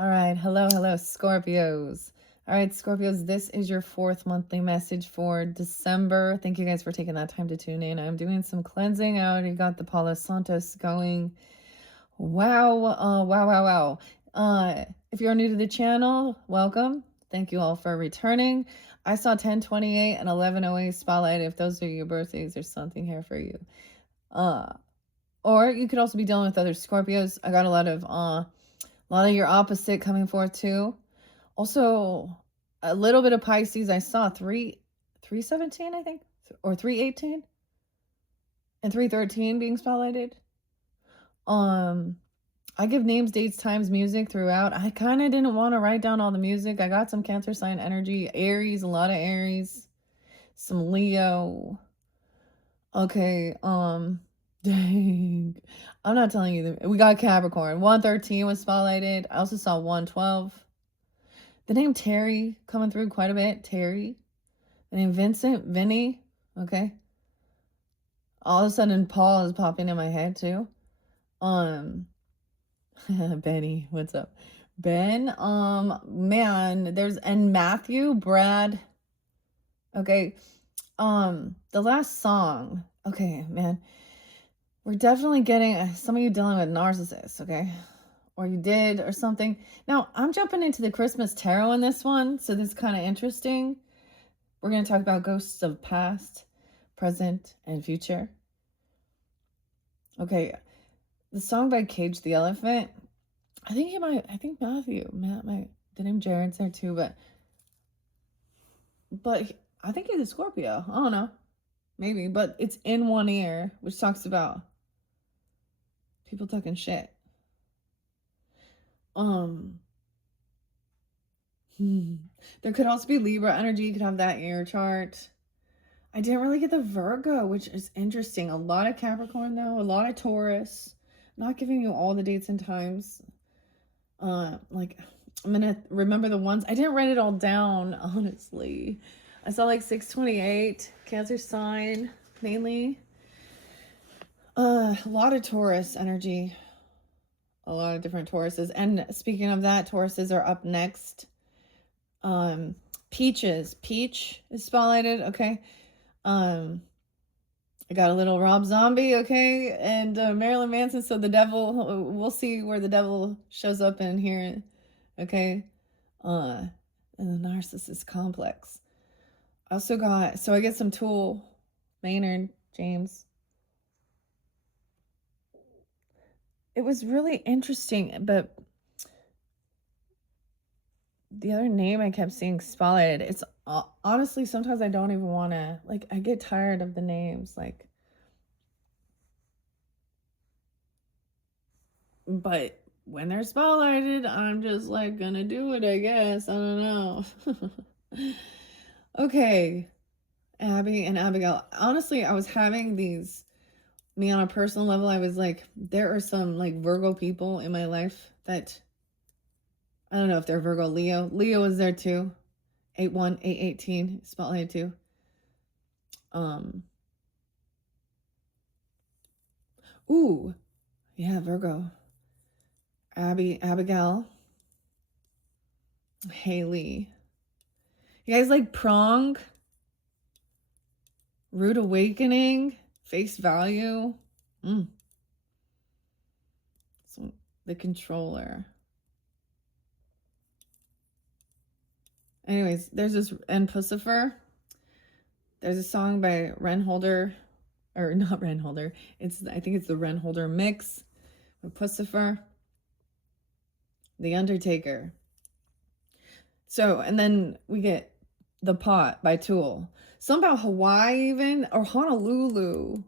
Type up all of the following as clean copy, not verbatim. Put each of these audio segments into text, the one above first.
All right. Hello, Scorpios. All right, Scorpios, this is your fourth monthly message for December. Thank you guys for taking that time to tune in. I'm doing some cleansing. I already got the Palo Santos going. Wow. Wow. If you're new to the channel, welcome. Thank you all for returning. I saw 1028 and 1108 spotlight. If those are your birthdays, there's something here for you. Or you could also be dealing with other Scorpios. I got a lot of your opposite coming forth too. Also, a little bit of Pisces. I saw 317, I think, or 318 and 313 being spotlighted. I give names, dates, times, music throughout. I kind of didn't want to write down all the music. I got some Cancer sign energy, Aries, a lot of Aries, some Leo. Okay, dang. I'm not telling you. We got Capricorn. 113 was spotlighted. I also saw 112. The name Terry coming through quite a bit. Terry. The name Vincent, Vinny. Okay. All of a sudden, Paul is popping in my head too. Benny, what's up? Ben, man, and Matthew, Brad. Okay. The last song. Okay, man. We're definitely getting some of you dealing with narcissists, okay? Or you did or something. Now, I'm jumping into the Christmas tarot in this one, so this is kind of interesting. We're going to talk about ghosts of past, present, and future. Okay, the song by Cage the Elephant. I think Matt, the name Jared's there too, but I think he's a Scorpio. I don't know. Maybe, but it's In One Ear, which talks about people talking shit. There could also be Libra energy. You could have that air chart. I didn't really get the Virgo, which is interesting. A lot of Capricorn, though. A lot of Taurus. I'm not giving you all the dates and times. I'm going to remember the ones. I didn't write it all down, honestly. I saw 628. Cancer sign, mainly. A lot of Taurus energy. A lot of different Tauruses. And speaking of that, Tauruses are up next. Peach is spotlighted, okay. I got a little Rob Zombie, okay, and Marilyn Manson. So the devil, we'll see where the devil shows up in here, okay. And the narcissist complex. I also got, so I get some Tool, Maynard, James. It was really interesting, but the other name I kept seeing spotlighted, it's honestly, sometimes I don't even want to, I get tired of the names, but when they're spotlighted, I'm just gonna do it, I guess. I don't know. Okay. Abby and Abigail. Honestly, I was having me on a personal level, I was there are some Virgo people in my life that, I don't know if they're Virgo. Leo is there too. 8-1, 8-18, spotlight too. Ooh, yeah, Virgo. Abigail. Haley. You guys like Prong? Rude Awakening? Face Value? So, the Controller. Anyways, there's this, and Pussifer. There's a song by Renholder, or not Renholder. I think it's the Renholder mix with Pussifer. The Undertaker. So, and then we get The Pot by Tool. Something about Hawaii even, or Honolulu.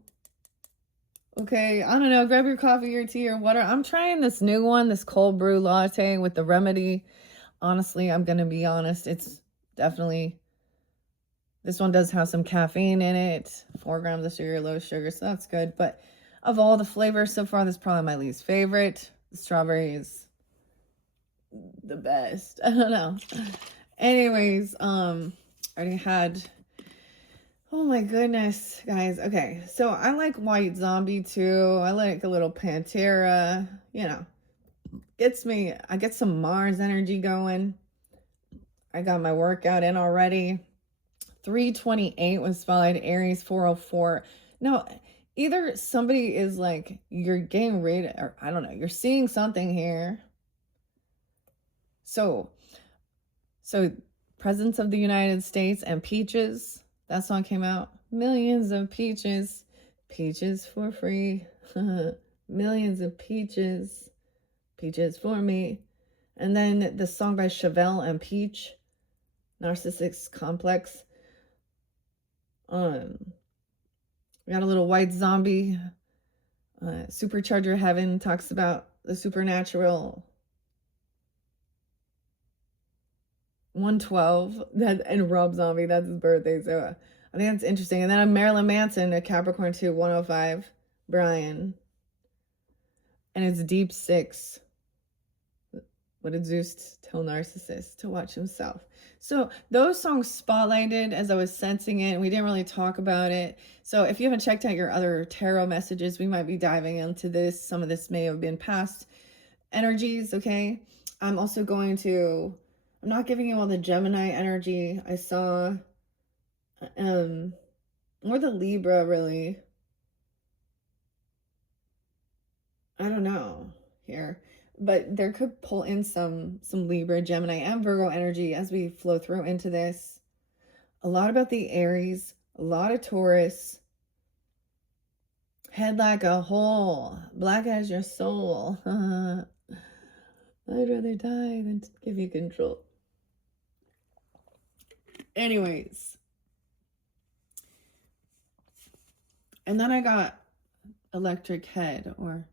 Okay, I don't know. Grab your coffee or tea or water. I'm trying this new one, this cold brew latte with the remedy. Honestly, I'm going to be honest. It's definitely, this one does have some caffeine in it. 4 grams of sugar, low sugar, so that's good. But of all the flavors so far, this is probably my least favorite. The strawberry is the best. I don't know. Anyways, I already had, oh my goodness, guys. Okay, so I like White Zombie too. I like a little Pantera, you know. gets me, I get some Mars energy going. I got my workout in already. 328 was spotlight, Aries 404. No, either somebody is like, you're getting rid, or I don't know, you're seeing something here. So Presidents of the United States and Peaches, that song came out. Millions of peaches, peaches for free. Millions of peaches, peaches for me. And then the song by Chevelle and Peach, Narcissist Complex. We got a little white zombie. Supercharger Heaven talks about the supernatural. 112, that, and Rob Zombie, that's his birthday, so I think that's interesting. And then I'm Marilyn Manson, a Capricorn 2, 105, Brian. And it's Deep Six. What did Zeus tell Narcissus? To watch himself. So those songs spotlighted as I was sensing it, and we didn't really talk about it. So if you haven't checked out your other tarot messages, we might be diving into this. Some of this may have been past energies, okay? I'm also going to, I'm not giving you all the Gemini energy. I saw, or the Libra, really. I don't know here, but there could pull in some Libra, Gemini, and Virgo energy as we flow through into this. A lot about the Aries, a lot of Taurus. Head like a hole, black as your soul. I'd rather die than give you control. Anyways. And then I got Electric Head, or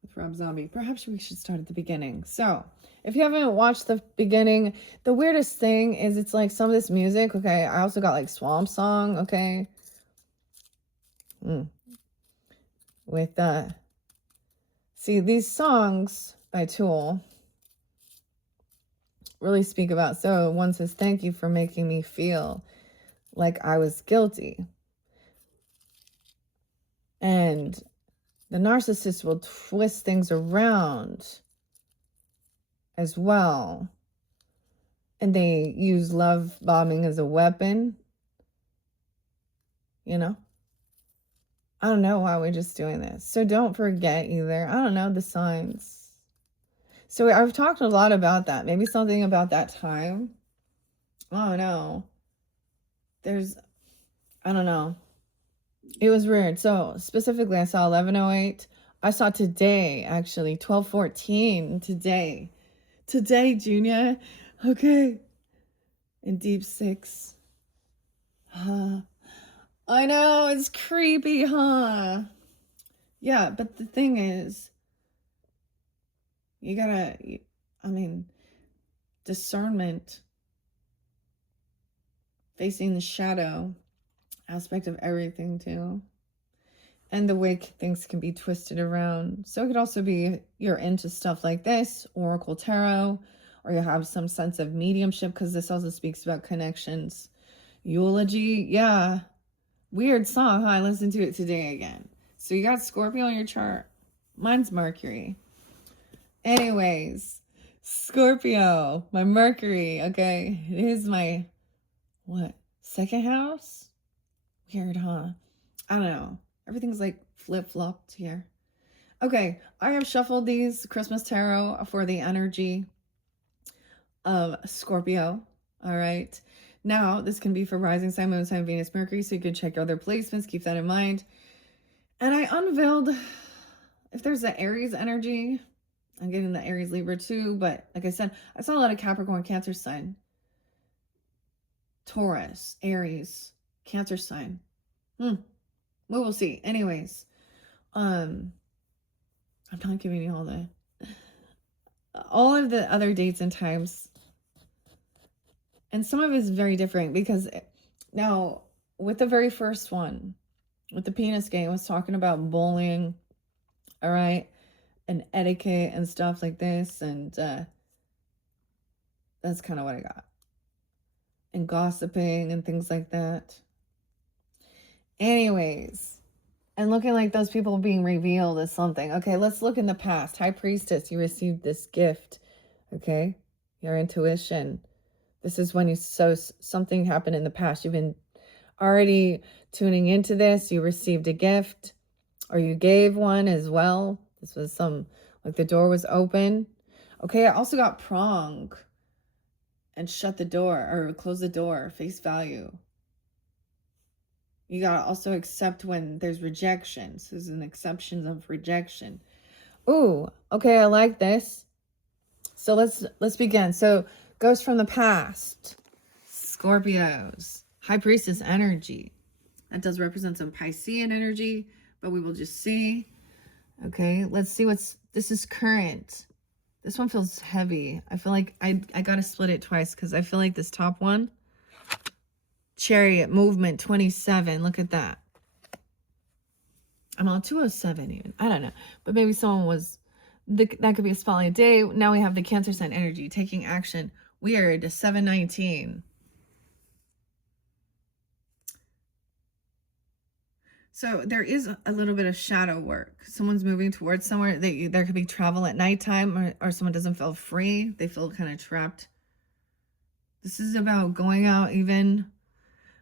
with Rob Zombie. Perhaps we should start at the beginning. So, if you haven't watched the beginning, the weirdest thing is it's like some of this music, okay, I also got like Swamp Song, okay? With see, these songs by Tool really speak about, so one says, thank you for making me feel like I was guilty. And the narcissist will twist things around as well. And they use love bombing as a weapon. You know? I don't know why we're just doing this. So don't forget either. I don't know the signs. So I've talked a lot about that. Maybe something about that time. I don't know. I don't know. It was weird. So specifically, I saw 1108. I saw today, actually, 1214 today. Today, Junior. Okay. In Deep Six. I know, it's creepy, huh? Yeah, but the thing is, you gotta, discernment, facing the shadow aspect of everything, too. And the way things can be twisted around. So it could also be you're into stuff like this, Oracle Tarot, or you have some sense of mediumship, because this also speaks about connections. Eulogy, yeah. Weird song, huh? I listened to it today again. So you got Scorpio on your chart. Mine's Mercury. Anyways, Scorpio, my Mercury, okay? It is my, second house? Weird, huh? I don't know. Everything's like flip-flopped here. Okay, I have shuffled these Christmas tarot for the energy of Scorpio. All right. Now, this can be for rising sign, moon sign, Venus, Mercury, so you can check your other placements. Keep that in mind. And I unveiled, if there's the Aries energy, I'm getting the Aries Libra too, but like I said, I saw a lot of Capricorn, Cancer sign, Taurus, Aries, Cancer sign. We will see. Anyways, I'm not giving you all of the other dates and times. And some of it is very different, because now with the very first one, with the penis game, I was talking about bullying, all right, and etiquette and stuff like this, and that's kind of what I got. And gossiping and things like that. Anyways, And looking like those people being revealed as something. Okay, let's look in the past. High Priestess, you received this gift. Okay, your intuition. This is when something happened in the past. You've been already tuning into this. You received a gift, or you gave one as well. This was like the door was open. Okay, I also got prong and shut the door or close the door, face value. You gotta also accept when there's rejections. There's an exception of rejection. Ooh, okay, I like this. So let's begin. So ghosts from the past, Scorpios, High Priestess energy. That does represent some Piscean energy, but we will just see. Okay, let's see this is current. This one feels heavy. I feel like I gotta split it twice because I feel like this top one, Chariot movement 27. Look at that. I'm on 207 even. I don't know. But maybe someone was, that could be a spotlight day. Now we have the Cancer sign energy, taking action. Weird, 719. So there is a little bit of shadow work. Someone's moving towards somewhere. There could be travel at nighttime, or someone doesn't feel free. They feel kind of trapped. This is about going out, even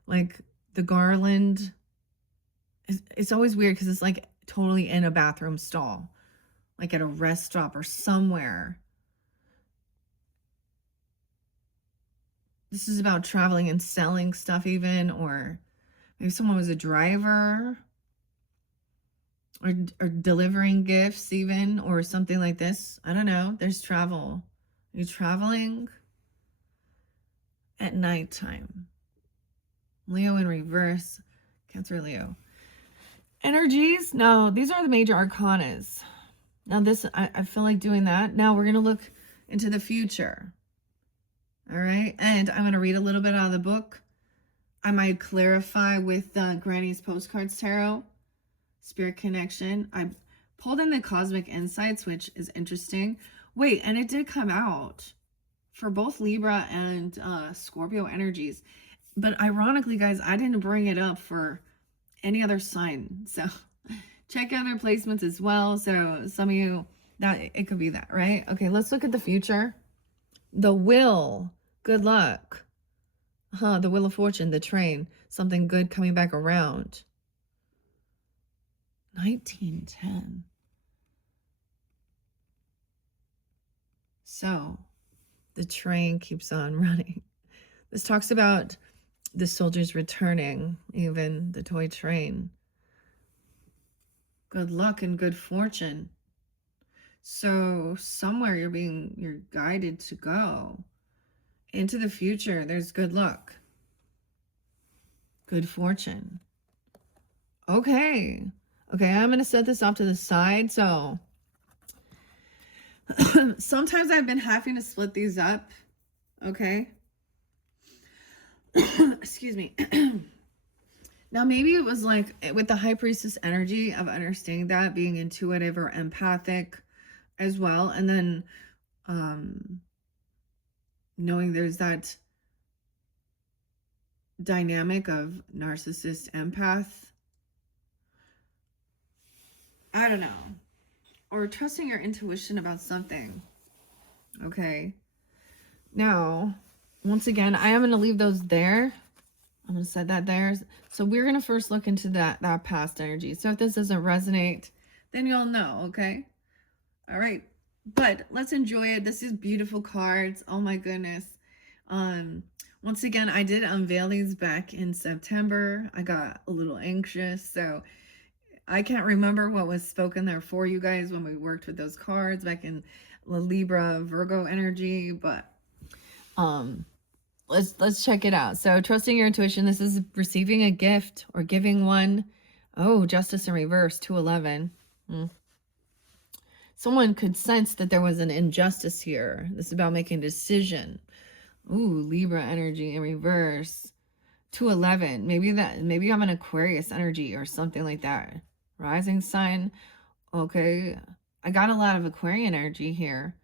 like the garland. It's always weird because it's like totally in a bathroom stall, like at a rest stop or somewhere. This is about traveling and selling stuff even, or maybe someone was a driver or delivering gifts even, or something like this. I don't know. There's travel. Are you traveling at nighttime? Leo in reverse. Cancer, Leo. Energies. No, these are the major arcanas. Now this, I feel like doing that. Now we're going to look into the future. All right. And I'm going to read a little bit out of the book. I might clarify with Granny's Postcards Tarot, Spirit Connection. I pulled in the Cosmic Insights, which is interesting. Wait, and it did come out for both Libra and Scorpio energies. But ironically, guys, I didn't bring it up for any other sign. So check out their placements as well. So some of you, that it could be that, right? Okay, let's look at the future. The Will. Good luck. The Wheel of Fortune, the train. Something good coming back around. 1910. So the train keeps on running. This talks about the soldiers returning, even the toy train. Good luck and good fortune. So somewhere you're guided to go into the future. There's good luck, good fortune. Okay, I'm going to set this off to the side. So sometimes I've been having to split these up. Okay. Excuse me. Now, maybe it was like with the High Priestess energy of understanding that, being intuitive or empathic as well. And then knowing there's that dynamic of narcissist empath. I don't know. Or trusting your intuition about something. Okay. Now, once again, I am going to leave those there. I'm going to set that there. So we're going to first look into that past energy. So if this doesn't resonate, then you'll know, okay? All right. But let's enjoy it. This is beautiful cards. Oh my goodness. Once again, I did unveil these back in September. I got a little anxious, so I can't remember what was spoken there for you guys when we worked with those cards back in the Libra Virgo energy, but let's check it out. So trusting your intuition. This is receiving a gift or giving one. Oh, Justice in reverse, 211. Someone could sense that there was an injustice here. This is about making a decision. Ooh, Libra energy in reverse, 211. Maybe you have an Aquarius energy or something like that. Rising sign. Okay, I got a lot of Aquarian energy here.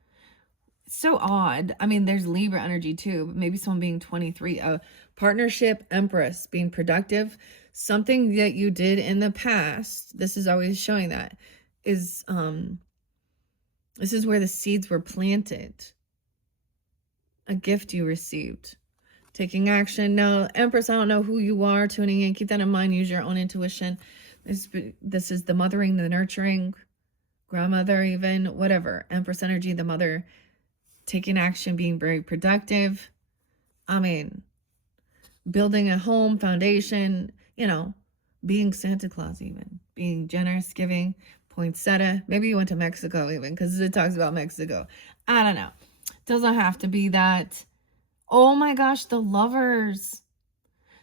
so odd. I mean, there's Libra energy too, but maybe someone being 23, a partnership, Empress, being productive, something that you did in the past. This is always showing that is, this is where the seeds were planted. A gift you received. Taking action. Now, Empress, I don't know who you are tuning in. Keep that in mind. Use your own intuition. This is the mothering, the nurturing, grandmother even, whatever. Empress energy, the mother, taking action, being very productive. I mean, building a home, foundation, you know, being Santa Claus even. Being generous, giving, poinsettia. Maybe you went to Mexico even because it talks about Mexico. I don't know. Doesn't have to be that. Oh my gosh, the Lovers.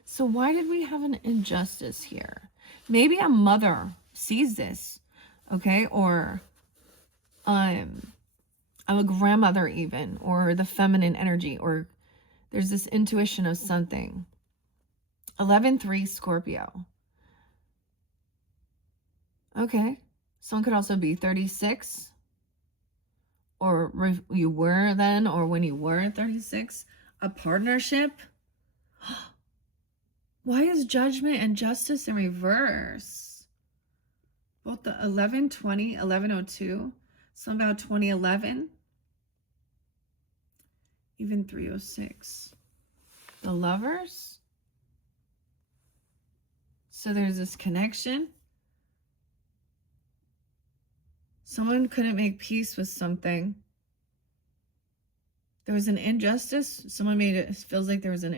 So why did we have an injustice here? Maybe a mother sees this, okay? Or a grandmother even, or the feminine energy, or there's this intuition of something. 11-3 Scorpio. Okay. Someone could also be 36, or you were then, or when you were 36. A partnership. Why is judgment and justice in reverse? Both the 11-20, 11-02, some about 2011, even 306. The Lovers. So there's this connection. Someone couldn't make peace with something. There was an injustice. Someone made it, feels like there was a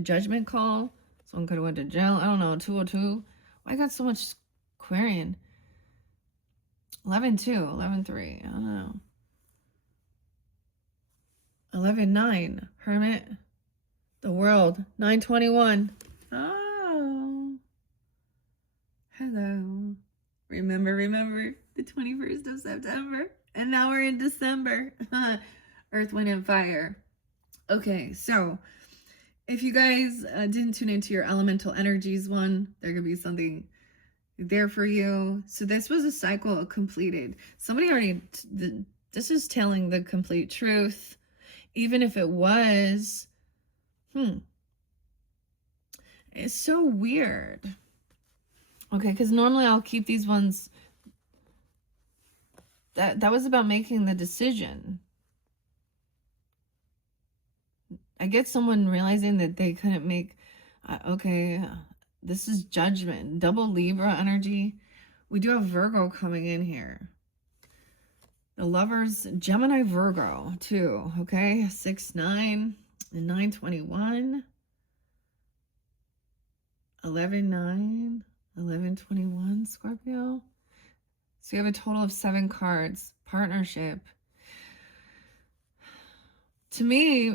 judgment call. Someone could have went to jail. I don't know, 202. Why I got so much Aquarian? 11-2, 11-3. I don't know. 11-9. Hermit. The World. 9-21. Oh. Hello. Remember the 21st of September. And now we're in December. Earth, Wind, and Fire. Okay, so if you guys didn't tune into your elemental energies one, there could be something there for you. So this was a cycle completed. Somebody already, this is telling the complete truth. Even if it was, it's so weird. Okay, because normally I'll keep these ones, that was about making the decision. I get someone realizing that they couldn't make, okay, this is judgment. Double Libra energy. We do have Virgo coming in here. The Lovers, Gemini, Virgo, too, okay? 6-9 and 9-21. 11-9, 11-21, Scorpio. So you have a total of 7 cards. Partnership. To me,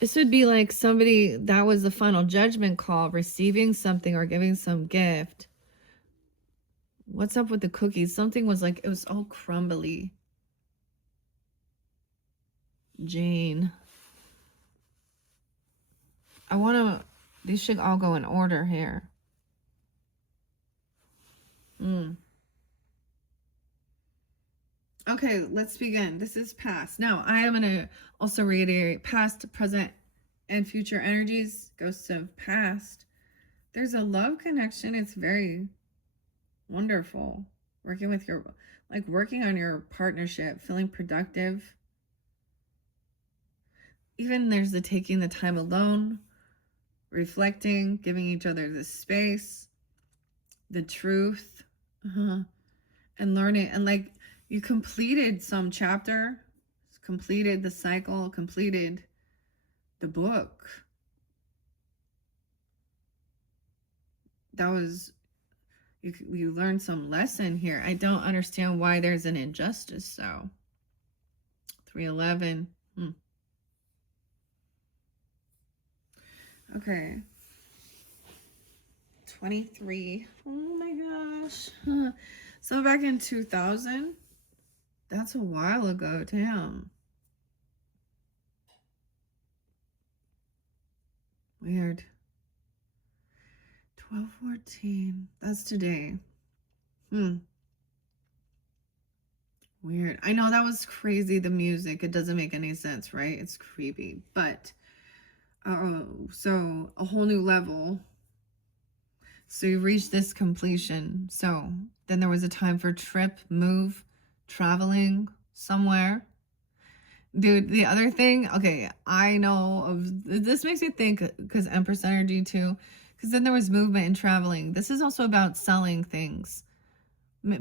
this would be like somebody that was the final judgment call, receiving something or giving some gift. What's up with the cookies? Something was like, it was all crumbly. Jane. I want to, these should all go in order here. Okay, let's begin. This is past. Now, I am going to also reiterate past, present, and future energies. Ghosts of past. There's a love connection. It's very wonderful. Working with your, like working on your partnership, feeling productive. Even there's the taking the time alone, reflecting, giving each other the space, the truth, and learning. And like you completed some chapter, completed the cycle, completed the book. That was, you learned some lesson here. I don't understand why there's an injustice. So 311. Okay. 23. Oh my gosh. So back in 2000, that's a while ago. Damn. Weird. 12-14. That's today. Weird. I know that was crazy, the music. It doesn't make any sense, right? It's creepy. But, so a whole new level. So you reached this completion. So then there was a time for trip, move, traveling somewhere. Dude, the other thing, okay, I know of this makes me think because Empress energy too. Because then there was movement and traveling. This is also about selling things,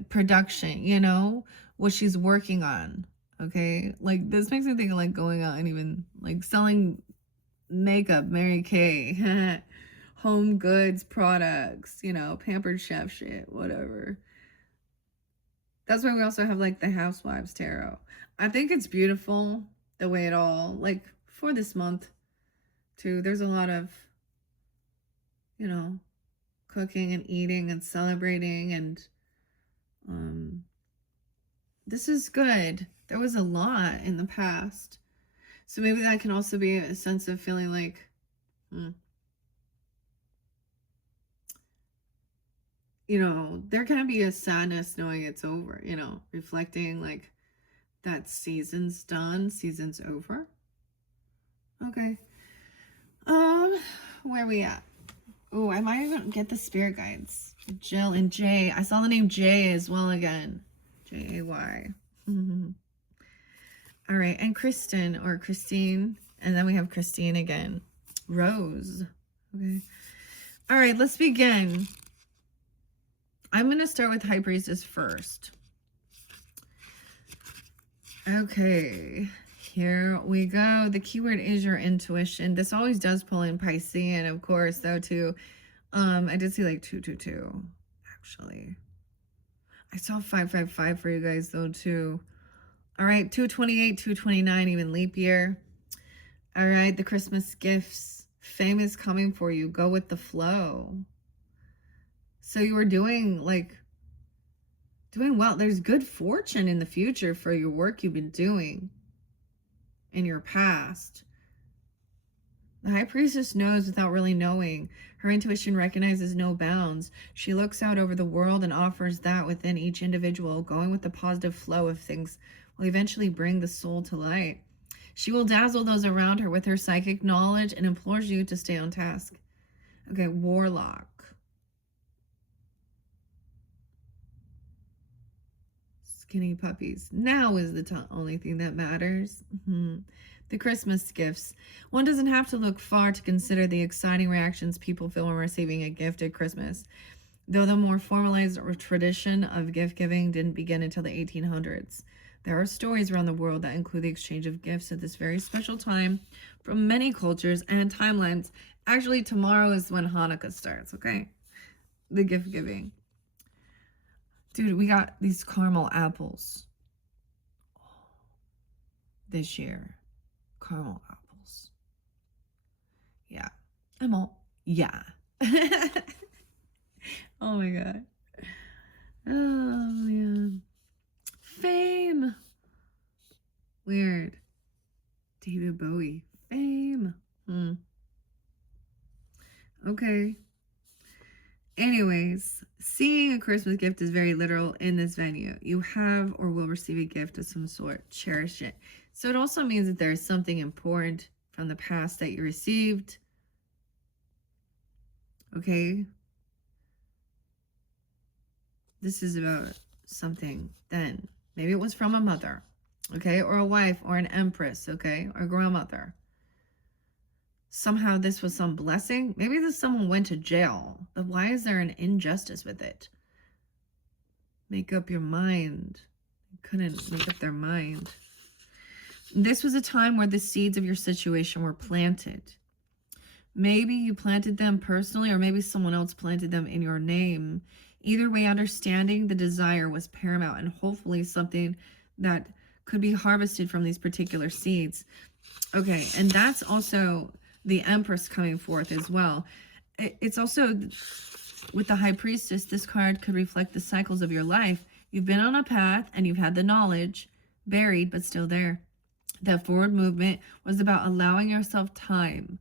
production, you know, what she's working on. Okay, like this makes me think of like going out and even like selling makeup, Mary Kay, home goods products, you know, pampered chef shit, whatever. That's why we also have like the Housewives Tarot. I think it's beautiful the way it all, like for this month too. There's a lot of, you know, cooking and eating and celebrating, and this is good. There was a lot in the past. So maybe that can also be a sense of feeling like, you know, there can be a sadness knowing it's over, you know, reflecting like that season's done, season's over. Okay. Where are we at? Oh, I might even get the spirit guides. Jill and Jay. I saw the name Jay as well again. Jay. All right, and Kristen or Christine, and then we have Christine again. Rose. Okay. All right, let's begin. I'm going to start with High Priestess first. Okay, here we go. The keyword is your intuition. This always does pull in Piscean, of course, though, too. I did see like 222, actually. I saw 555 for you guys, though, too. All right, 228, 229, even leap year. All right, the Christmas gifts. Fame is coming for you. Go with the flow. So you were doing well. There's good fortune in the future for your work you've been doing in your past. The High Priestess knows without really knowing. Her intuition recognizes no bounds. She looks out over the world and offers that within each individual. Going with the positive flow of things will eventually bring the soul to light. She will dazzle those around her with her psychic knowledge and implores you to stay on task. Okay, Warlock. Skinny puppies. Now is the only thing that matters. The Christmas gifts. One doesn't have to look far to consider the exciting reactions people feel when receiving a gift at Christmas. Though the more formalized tradition of gift giving didn't begin until the 1800s. There are stories around the world that include the exchange of gifts at this very special time from many cultures and timelines. Actually, tomorrow is when Hanukkah starts, okay? The gift giving. Dude, we got these caramel apples this year. Caramel apples. Yeah. I'm all, yeah. Oh my God. Oh, man. Fame. Weird. David Bowie. Fame. Okay. Anyways, seeing a Christmas gift is very literal in this venue. You have or will receive a gift of some sort. Cherish it. So it also means that there is something important from the past that you received. Okay. This is about something then. Maybe it was from a mother. Okay. Or a wife or an empress. Okay. Or grandmother. Somehow this was some blessing. Maybe this someone went to jail. But why is there an injustice with it? Make up your mind. Couldn't make up their mind. This was a time where the seeds of your situation were planted. Maybe you planted them personally, or maybe someone else planted them in your name. Either way, understanding the desire was paramount, and hopefully something that could be harvested from these particular seeds. Okay, and that's also the Empress coming forth as well. It's also, with the High Priestess, this card could reflect the cycles of your life. You've been on a path and you've had the knowledge, buried but still there. That forward movement was about allowing yourself time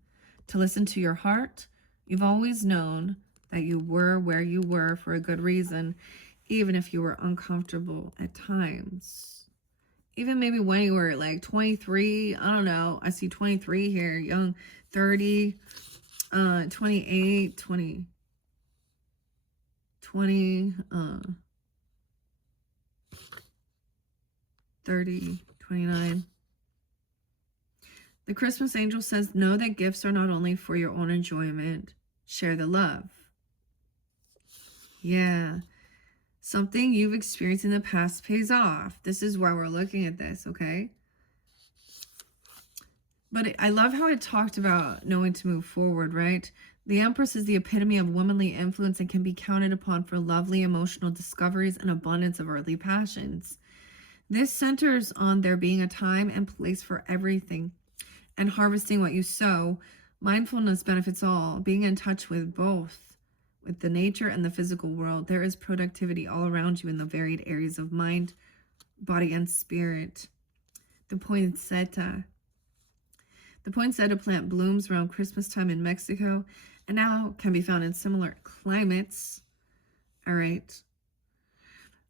to listen to your heart. You've always known that you were where you were for a good reason, even if you were uncomfortable at times. even maybe when you were like 23, I don't know. I see 23 here, young, 30, 28, 20, 20, 30, 29. The Christmas angel says, know that gifts are not only for your own enjoyment. Share the love. Yeah. Something you've experienced in the past pays off. This is why we're looking at this, okay? But I love how it talked about knowing to move forward, right? The Empress is the epitome of womanly influence and can be counted upon for lovely emotional discoveries and abundance of earthly passions. This centers on there being a time and place for everything and harvesting what you sow. Mindfulness benefits all. Being in touch with both, with the nature and the physical world, there is productivity all around you in the varied areas of mind, body, and spirit. The poinsettia. The poinsettia plant blooms around Christmas time in Mexico and now can be found in similar climates. All right.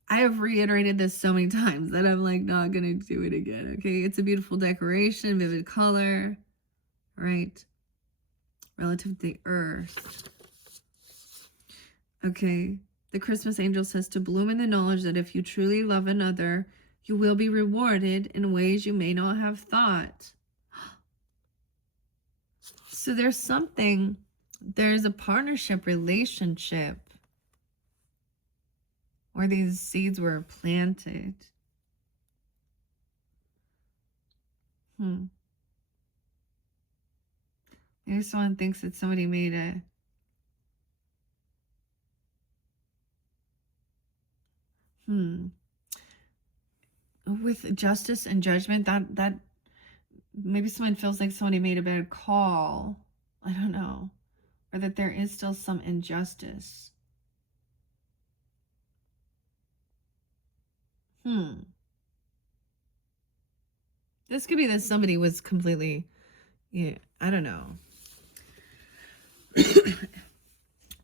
I have reiterated this so many times that I'm like not going to do it again. Okay. It's a beautiful decoration, vivid color, right? Relative to the earth. Okay. The Christmas angel says to bloom in the knowledge that if you truly love another, you will be rewarded in ways you may not have thought. So there's a partnership relationship where these seeds were planted. Maybe someone thinks that somebody made with justice and judgment, that maybe someone feels like somebody made a bad call. I don't know. Or that there is still some injustice. This could be that somebody was completely, I don't know,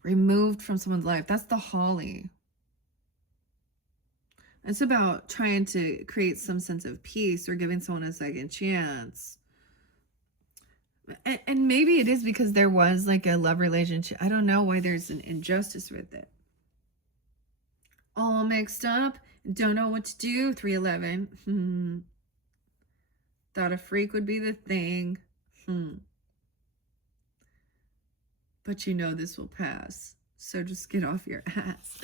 removed from someone's life. That's the holly. It's about trying to create some sense of peace or giving someone a second chance. And maybe it is because there was like a love relationship. I don't know why there's an injustice with it. All mixed up. Don't know what to do. 311. Thought a freak would be the thing. But you know this will pass. So just get off your ass.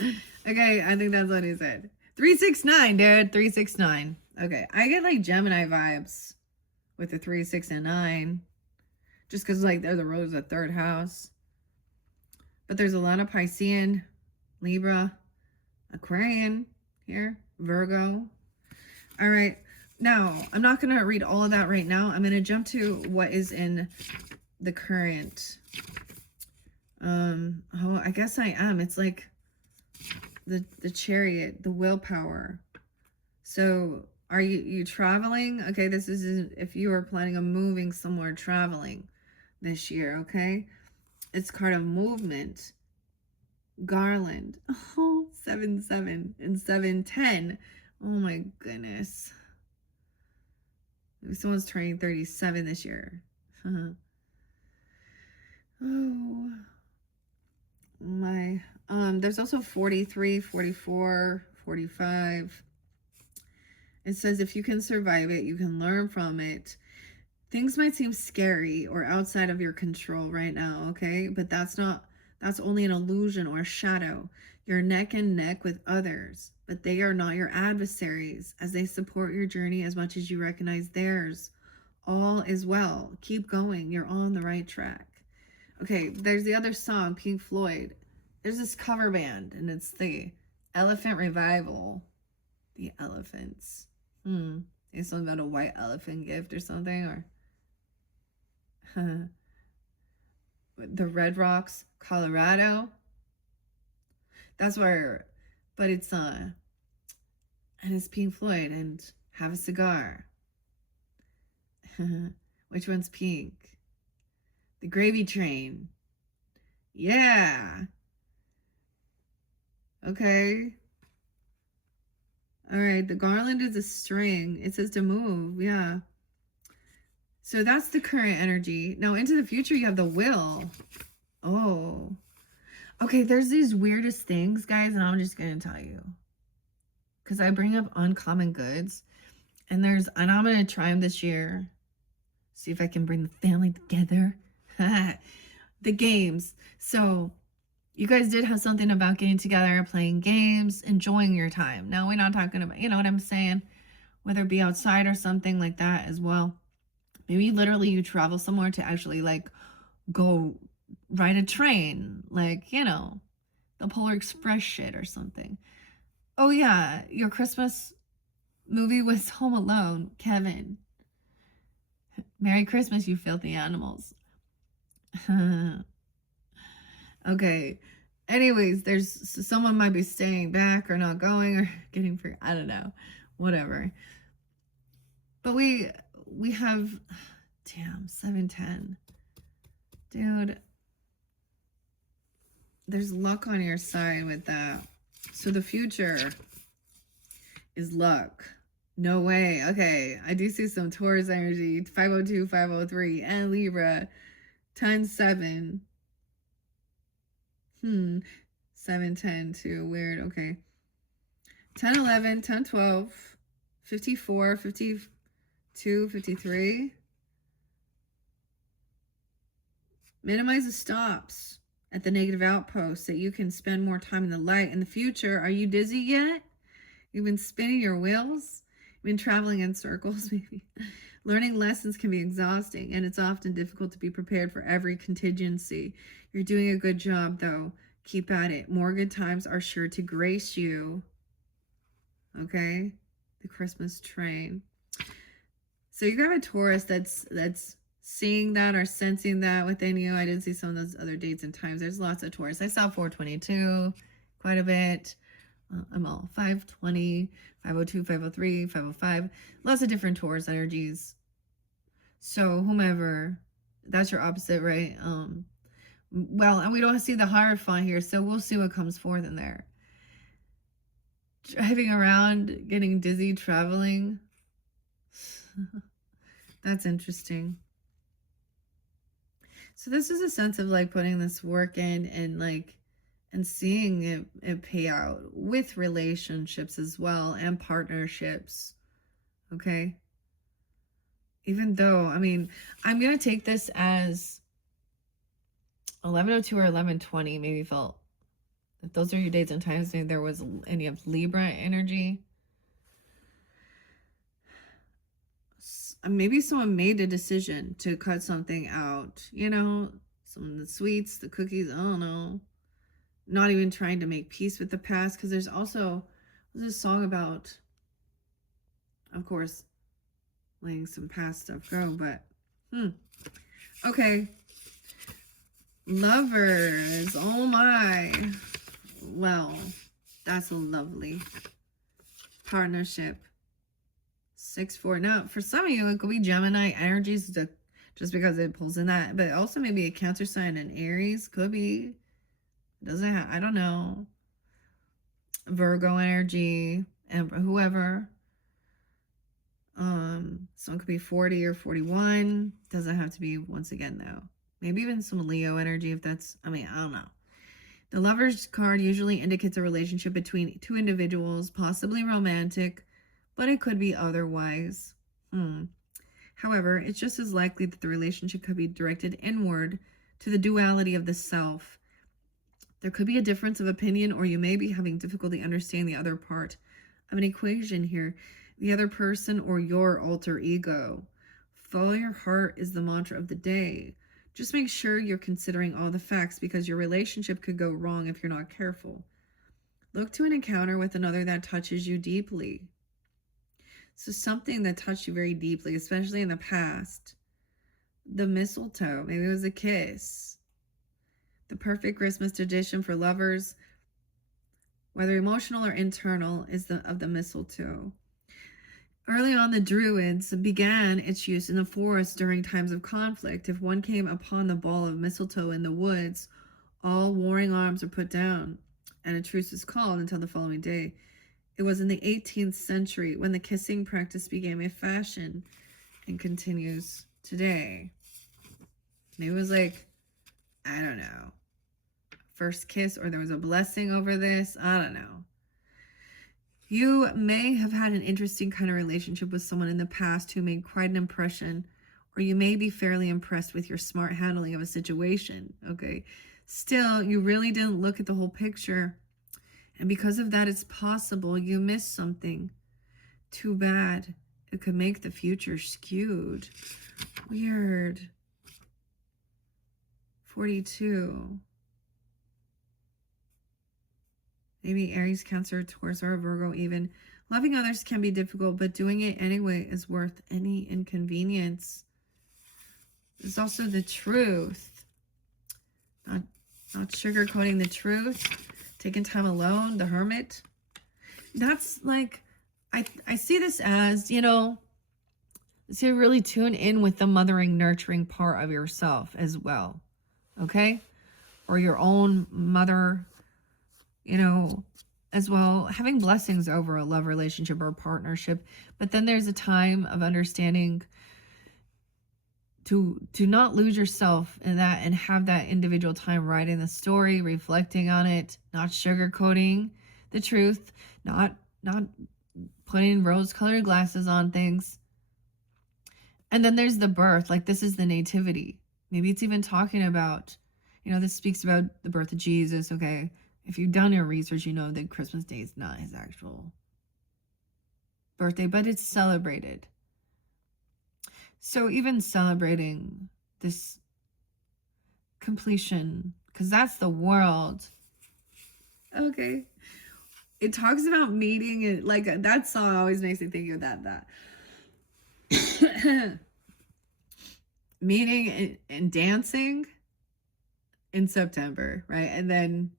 Okay, I think that's what he said. 369, dude. 369. Okay, I get like Gemini vibes with the 3, 6, and 9. Just because like they're the rulers of the third house. But there's a lot of Piscean, Libra, Aquarian here, Virgo. All right. Now, I'm not going to read all of that right now. I'm going to jump to what is in the current. Oh, I guess I am. It's like the Chariot, the willpower. So are you traveling? Okay, this is if you are planning on moving somewhere, traveling this year, okay? It's card of movement. Garland. Oh, 7, 7 and 7, 10. Oh my goodness. Maybe someone's turning 37 this year. Oh my. There's also 43, 44, 45. It says if you can survive it, you can learn from it. Things might seem scary or outside of your control right now, okay? But that's only an illusion or a shadow. You're neck and neck with others, but they are not your adversaries as they support your journey as much as you recognize theirs. All is well. Keep going. You're on the right track. Okay, there's the other song, Pink Floyd. There's this cover band, and it's the Elephant Revival. The Elephants. It's something about a white elephant gift or something, or the Red Rocks, Colorado. That's where, but it's and it's Pink Floyd and Have a Cigar. Which one's pink? The Gravy Train. Yeah. Okay. All right, the garland is a string. It says to move. Yeah. So that's the current energy. Now into the future, you have the will. Oh. Okay, there's these weirdest things, guys, and I'm just going to tell you. Because I bring up uncommon goods. And I'm going to try them this year. See if I can bring the family together. The games. So you guys did have something about getting together, playing games, enjoying your time. Now we're not talking about, you know what I'm saying? Whether it be outside or something like that as well. Maybe literally you travel somewhere to actually like go ride a train. Like, you know, the Polar Express shit or something. Oh yeah, your Christmas movie was Home Alone, Kevin. Merry Christmas, you filthy animals. Okay. Anyways, there's someone might be staying back or not going or getting free. I don't know. Whatever. But we have, damn, 710. Dude, there's luck on your side with that. So the future is luck. No way. Okay, I do see some Taurus energy. 502, 503, and Libra. 10-7. 710 too. Weird. Okay. 10-11, 10-12, 54, 52, 53. Minimize the stops at the negative outposts so that you can spend more time in the light. In the future, are you dizzy yet? You've been spinning your wheels? You've been traveling in circles, maybe. Learning lessons can be exhausting, and it's often difficult to be prepared for every contingency. You're doing a good job, though. Keep at it. More good times are sure to grace you. Okay? The Christmas train. So you got a Taurus that's seeing that or sensing that within you. I didn't see some of those other dates and times. There's lots of Taurus. I saw 422 quite a bit. I'm all 520, 502, 503, 505. Lots of different Taurus energies. So whomever, that's your opposite, right? Well, and we don't see the Hierophant here, so we'll see what comes forth in there. Driving around, getting dizzy, traveling. That's interesting. So this is a sense of like putting this work in and seeing it pay out with relationships as well and partnerships. Okay. Even though, I mean, I'm going to take this as 1102 or 1120 maybe felt, if those are your dates and times, maybe there was any of Libra energy. Maybe someone made a decision to cut something out, you know, some of the sweets, the cookies, I don't know. Not even trying to make peace with the past, because there's a song about, of course, letting some past stuff go, but okay. Lovers, oh my. Well, that's a lovely partnership. 6-4. Now, for some of you, it could be Gemini energies just because it pulls in that, but also maybe a Cancer sign and Aries could be. Doesn't have, I don't know. Virgo energy and whoever. Someone could be 40 or 41. Doesn't have to be once again though. Maybe even some Leo energy if that's, I mean, I don't know. The Lover's card usually indicates a relationship between two individuals, possibly romantic, but it could be otherwise. However, it's just as likely that the relationship could be directed inward to the duality of the self. There could be a difference of opinion, or you may be having difficulty understanding the other part of an equation here, the other person or your alter ego. Follow your heart is the mantra of the day. Just make sure you're considering all the facts, because your relationship could go wrong if you're not careful. Look to an encounter with another that touches you deeply. So something that touched you very deeply, especially in the past. The mistletoe, maybe it was a kiss. The perfect Christmas tradition for lovers, whether emotional or internal, is of the mistletoe. Early on, the Druids began its use in the forest during times of conflict. If one came upon the ball of mistletoe in the woods, all warring arms are put down, and a truce is called until the following day. It was in the 18th century when the kissing practice became a fashion and continues today. Maybe it was like, I don't know, first kiss, or there was a blessing over this. I don't know. You may have had an interesting kind of relationship with someone in the past who made quite an impression, or you may be fairly impressed with your smart handling of a situation. Okay. Still, you really didn't look at the whole picture. And because of that, it's possible you missed something. Too bad. It could make the future skewed. Weird. 42. Maybe Aries, Cancer, Taurus, or Virgo even. Loving others can be difficult, but doing it anyway is worth any inconvenience. It's also the truth. Not sugarcoating the truth. Taking time alone, the hermit. That's like, I see this as, you know, so you really tune in with the mothering, nurturing part of yourself as well. Okay? Or your own mother, you know, as well. Having blessings over a love relationship or a partnership. But then there's a time of understanding to not lose yourself in that and have that individual time writing the story, reflecting on it, not sugarcoating the truth, not putting rose-colored glasses on things. And then there's the birth, like this is the nativity. Maybe it's even talking about, you know, this speaks about the birth of Jesus, okay? If you've done your research, you know that Christmas Day is not his actual birthday, but it's celebrated. So even celebrating this completion, because that's the world. Okay. It talks about meeting it, like that song always makes me think of that. Meeting and dancing in September, right? And then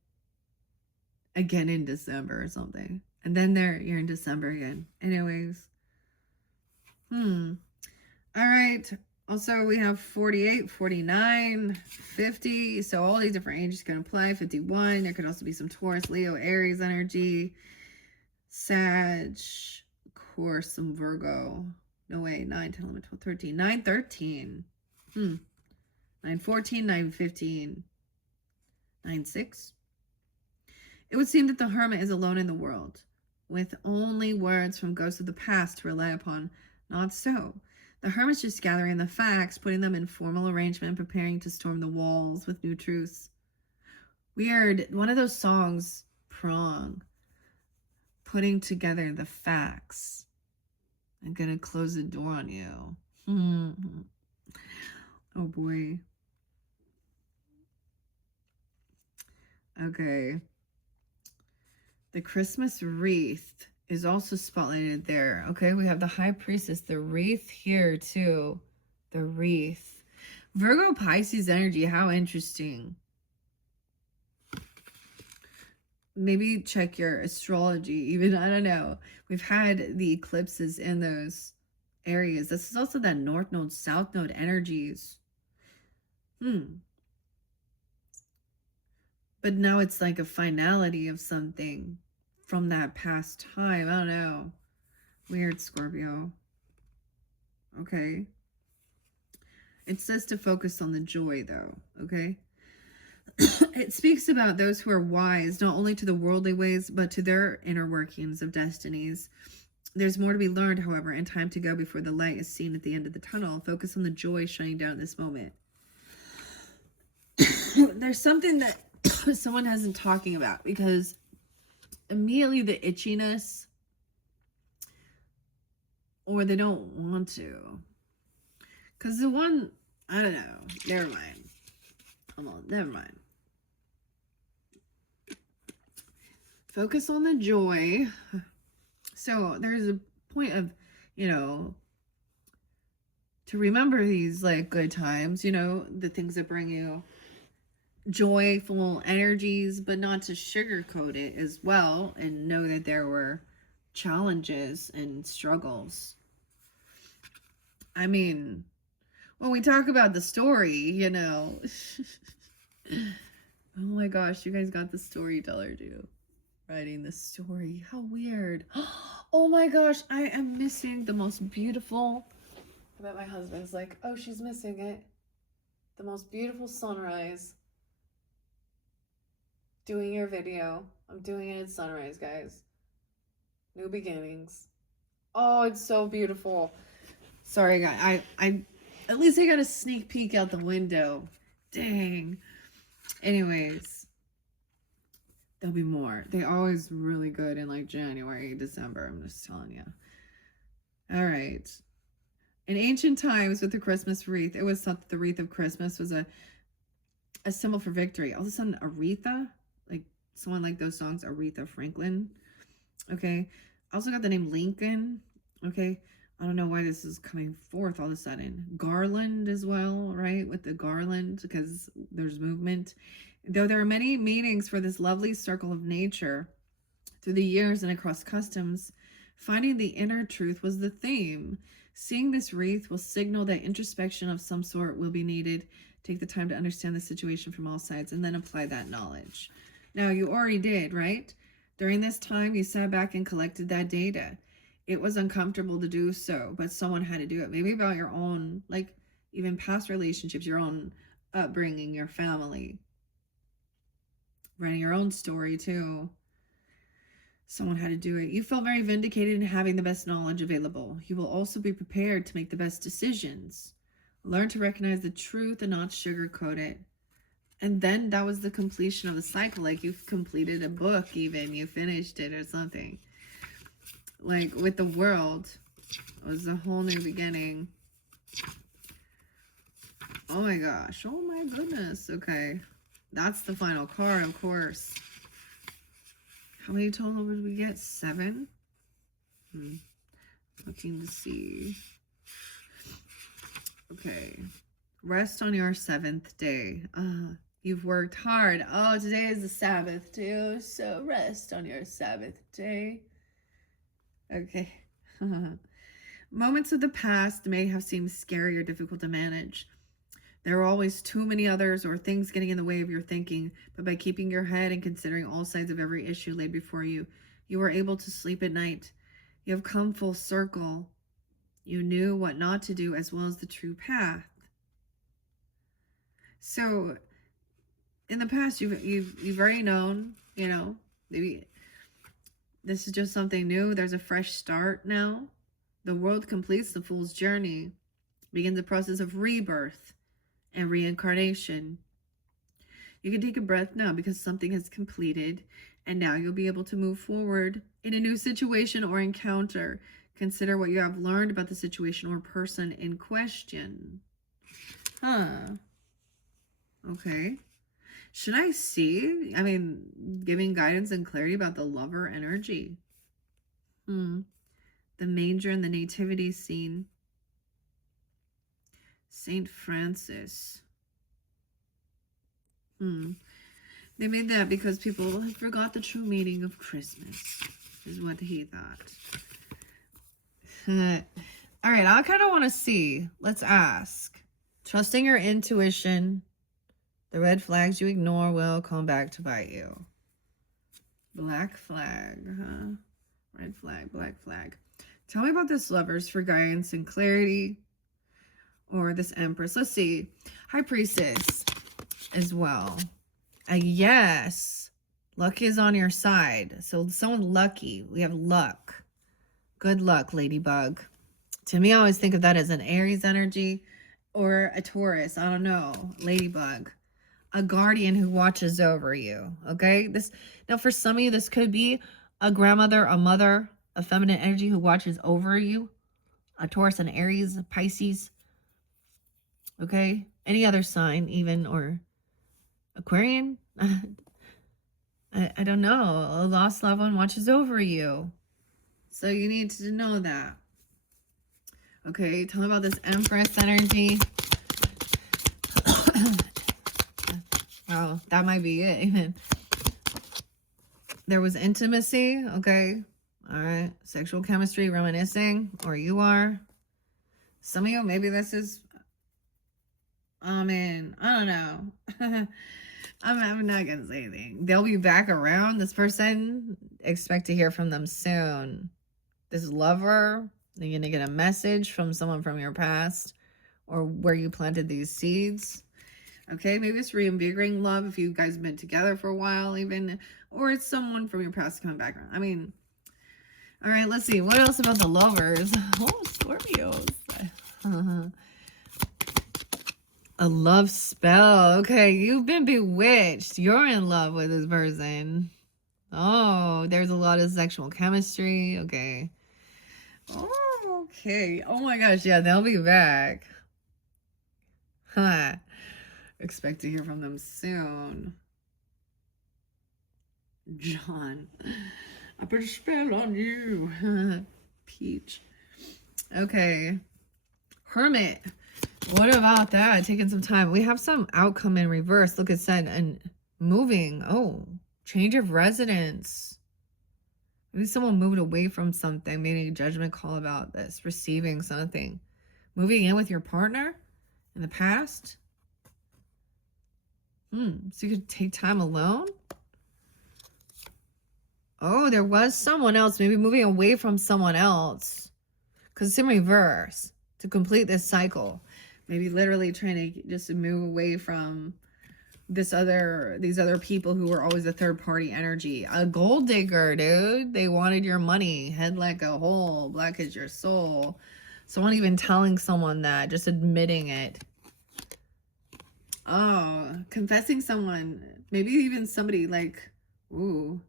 again in December or something. And then you're in December again. Anyways. All right. Also, we have 48, 49, 50. So all these different ages can apply. 51. There could also be some Taurus, Leo, Aries energy. Sag. Of course, some Virgo. No way. 9, 10, 11, 12, 13. 9, 13. 9, 14, 9, 15. 9, 6. It would seem that the hermit is alone in the world, with only words from ghosts of the past to rely upon. Not so. The hermit's just gathering the facts, putting them in formal arrangement, preparing to storm the walls with new truths. Weird. One of those songs, Prong. Putting together the facts. I'm gonna close the door on you. Oh boy. Okay. The Christmas wreath is also spotlighted there. Okay, we have the High Priestess, the wreath here too. The wreath. Virgo Pisces energy, how interesting. Maybe check your astrology, even, I don't know. We've had the eclipses in those areas. This is also that North Node, South Node energies. But now it's like a finality of something from that past time. I don't know. Weird, Scorpio. Okay. It says to focus on the joy, though. Okay. It speaks about those who are wise, not only to the worldly ways, but to their inner workings of destinies. There's more to be learned, however, and time to go before the light is seen at the end of the tunnel. Focus on the joy shining down at this moment. There's something that someone hasn't talking about, because immediately the itchiness, or they don't want to, because the one, I don't know, never mind. Come on, never mind. Focus on the joy. So there's a point of, you know, to remember these like good times, you know, the things that bring you joyful energies, but not to sugarcoat it as well, and know that there were challenges and struggles. I mean, when we talk about the story, you know, oh my gosh, you guys got the storyteller too. writing the story. How weird. Oh my gosh, I am missing the most beautiful. I bet my husband's like, oh, she's missing it. The most beautiful sunrise. Doing your video. I'm doing it at sunrise, guys. New beginnings. Oh, it's so beautiful. Sorry, guys. I at least I got a sneak peek out the window. Dang. Anyways, there'll be more. They always really good in like January, December. I'm just telling you. All right. In ancient times, with the Christmas wreath, it was thought that the wreath of Christmas was a symbol for victory. All of a sudden, Aretha, like someone like those songs, Aretha Franklin. Okay. I also got the name Lincoln. Okay. I don't know why this is coming forth all of a sudden. Garland as well, right? With the garland, because there's movement. Though there are many meanings for this lovely circle of nature through the years and across customs, finding the inner truth was the theme. Seeing this wreath will signal that introspection of some sort will be needed. Take the time to understand the situation from all sides and then apply that knowledge. Now, you already did, right? During this time, you sat back and collected that data. It was uncomfortable to do so, but someone had to do it. Maybe about your own, like even past relationships, your own upbringing, your family. Writing your own story too. Someone had to do it. You felt very vindicated in having the best knowledge available. You will also be prepared to make the best decisions. Learn to recognize the truth and not sugarcoat it. And then that was the completion of the cycle. Like you've completed a book even. You finished it or something. Like with the world, it was a whole new beginning. Oh my gosh. Oh my goodness. Okay. That's the final card, of course. How many total did we get? 7? Looking to see. Okay. Rest on your 7th day. You've worked hard. Oh, today is the Sabbath too. So rest on your Sabbath day. Okay. Moments of the past may have seemed scary or difficult to manage. There are always too many others or things getting in the way of your thinking, but by keeping your head and considering all sides of every issue laid before you, you were able to sleep at night. You have come full circle. You knew what not to do as well as the true path. So, in the past, you've already known, you know, maybe this is just something new. There's a fresh start now. The world completes the fool's journey, begins the process of rebirth and reincarnation. You can take a breath now because something has completed, and now you'll be able to move forward in a new situation or encounter. Consider what you have learned about the situation or person in question. Okay. Should I see? I mean, giving guidance and clarity about the lover energy. The manger and the nativity scene. Saint Francis. They made that because people had forgot the true meaning of Christmas, is what he thought. All right, I kind of want to see. Let's ask. Trusting your intuition. The red flags you ignore will come back to bite you. Black flag, huh? Red flag, black flag. Tell me about this lovers for guidance and clarity. Or this Empress. Let's see. High Priestess as well. Yes. Luck is on your side. So someone lucky. We have luck. Good luck, Ladybug. To me, I always think of that as an Aries energy or a Taurus. I don't know. Ladybug. A guardian who watches over you. Okay? Now, for some of you, this could be a grandmother, a mother, a feminine energy who watches over you. A Taurus, an Aries, a Pisces. Okay? Any other sign, even, or Aquarian? I don't know. A lost loved one watches over you. So you need to know that. Okay, tell me about this Empress energy. Oh, that might be it, even. There was intimacy, okay? All right. Sexual chemistry, reminiscing, or you are. Some of you, maybe this is, I mean, I don't know. I'm not gonna say anything. They'll be back around. This person, expect to hear from them soon. This lover, you're gonna get a message from someone from your past or where you planted these seeds. Okay, maybe it's reinvigorating love if you guys have been together for a while, even, or it's someone from your past coming back around. I mean, all right, let's see. What else about the lovers? Oh, Scorpios. A love spell. Okay, you've been bewitched. You're in love with this person. Oh, there's a lot of sexual chemistry. Okay. Oh, okay. Oh my gosh, yeah, they'll be back. Huh. Expect to hear from them soon. John, I put a spell on you. Peach. Okay. Hermit. What about that? Taking some time. We have some outcome in reverse. Look, it said, and moving. Oh, change of residence. Maybe someone moved away from something, made a judgment call about this, receiving something. Moving in with your partner in the past. So you could take time alone? Oh, there was someone else, maybe moving away from someone else. Because it's in reverse to complete this cycle. Maybe literally trying to just move away from these other people who were always a third party energy. A gold digger, dude. They wanted your money. Head like a hole. Black is your soul. Someone even telling someone that, just admitting it. Oh, confessing someone. Maybe even somebody like, ooh.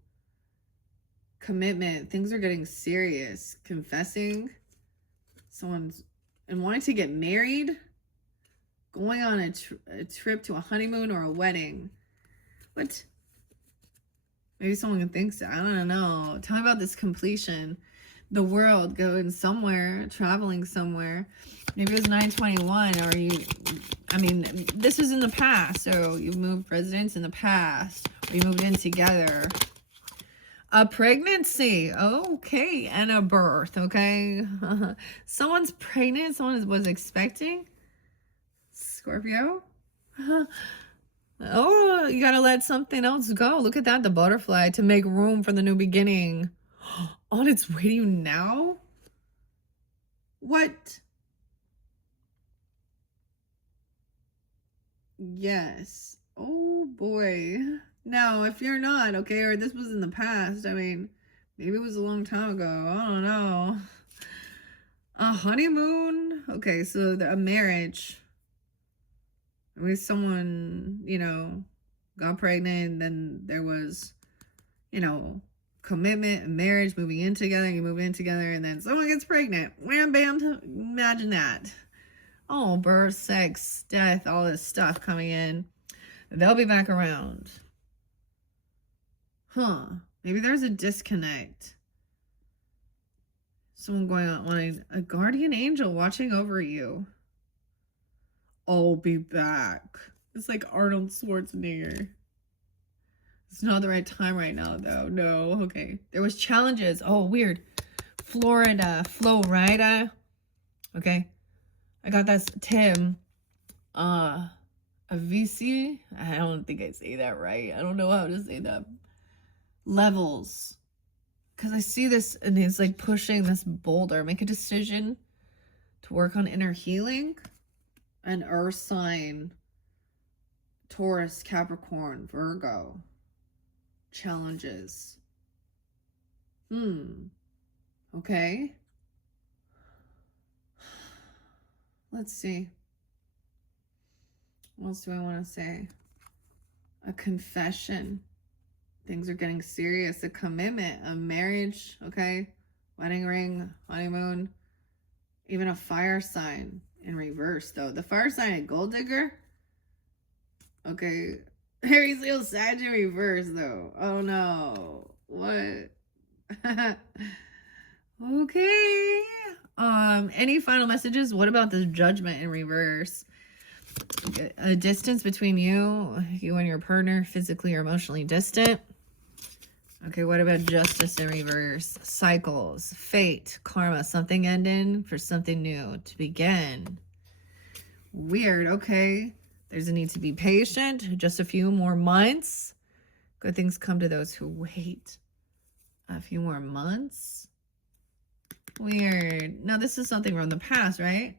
Commitment. Things are getting serious. Confessing. Someone's, and wanting to get married. Going on a trip to a honeymoon or a wedding. What? Maybe someone thinks that. I don't know. Tell me about this completion. The world, going somewhere, traveling somewhere. Maybe it was 921, or I mean, this was in the past. So you moved residence in the past, or you moved in together. A pregnancy. Okay. And a birth. Okay. Someone's pregnant. Someone was expecting. Scorpio. Oh, you gotta let something else go. Look at that, the butterfly, to make room for the new beginning. On its way to you now? What? Yes. Oh boy. Now, if you're not, okay, or this was in the past, I mean, maybe it was a long time ago. I don't know. A honeymoon? Okay, so a marriage. With someone, got pregnant, then there was, commitment and marriage, moving in together, you move in together, and then someone gets pregnant. Wham, bam, imagine that. Oh, birth, sex, death, all this stuff coming in. They'll be back around. Huh. Maybe there's a disconnect. Someone going on, wanting a guardian angel watching over you. I'll be back. It's like Arnold Schwarzenegger. It's not the right time right now, though. No, okay. There was challenges. Oh, weird. Florida, Florida. Okay. I got that Tim. A VC. I don't think I say that right. I don't know how to say that. Levels. Because I see this, and it's like pushing this boulder. Make a decision to work on inner healing. An earth sign, Taurus, Capricorn, Virgo. Challenges. Okay. Let's see. What else do I want to say? A confession. Things are getting serious. A commitment. A marriage. Okay. Wedding ring. Honeymoon. Even a fire sign. In reverse, though. The fire sign, a gold digger. Okay. Aries, Leo, Sag in reverse, though. Oh, no. What? Okay. Any final messages? What about this judgment in reverse? A distance between you and your partner, physically or emotionally distant. Okay, what about justice in reverse? Cycles, fate, karma, something ending for something new to begin. Weird, okay. There's a need to be patient. Just a few more months. Good things come to those who wait. A few more months. Weird. Now, this is something from the past, right?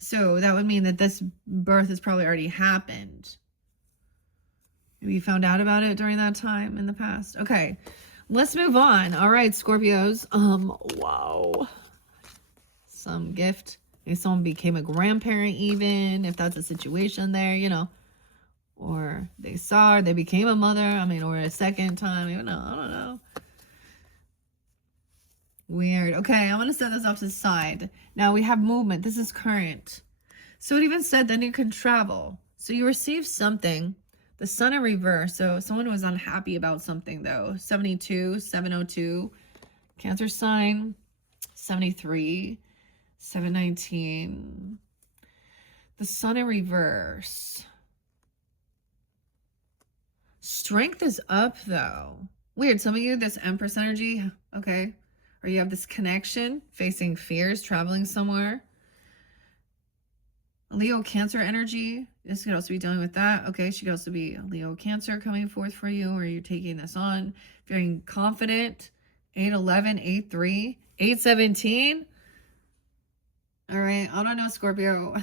So that would mean that this birth has probably already happened. Maybe you found out about it during that time in the past. Okay, let's move on. All right, Scorpios. Wow. Some gift. Maybe someone became a grandparent even, if that's a situation there, you know. Or they saw her, they became a mother. I mean, or a second time, even though, I don't know. Weird. Okay, I'm going to set this off to the side. Now we have movement. This is current. So it even said then you can travel. So you receive something. The sun in reverse. So someone was unhappy about something though. 72, 702. Cancer sign. 73, 719. The sun in reverse. Strength is up though. Weird. Some of you, this Empress energy. Okay. Or you have this connection, facing fears, traveling somewhere. Leo Cancer energy. This could also be dealing with that. Okay, she could also be Leo Cancer coming forth for you, or you're taking this on. Feeling confident. 811, 83, 817. All right, I don't know, Scorpio.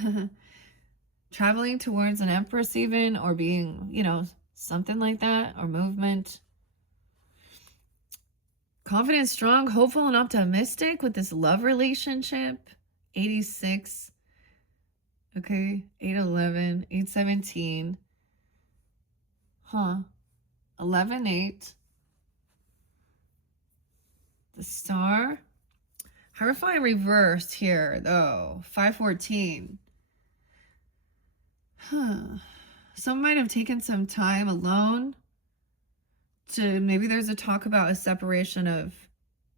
Traveling towards an Empress even, or being, you know, something like that, or movement. Confident, strong, hopeful, and optimistic with this love relationship. 86. Okay. 811. 817. Huh. 11-8. The star. Hierophant reversed here, though. 514. Huh. Some might have taken some time alone. Maybe there's a talk about a separation of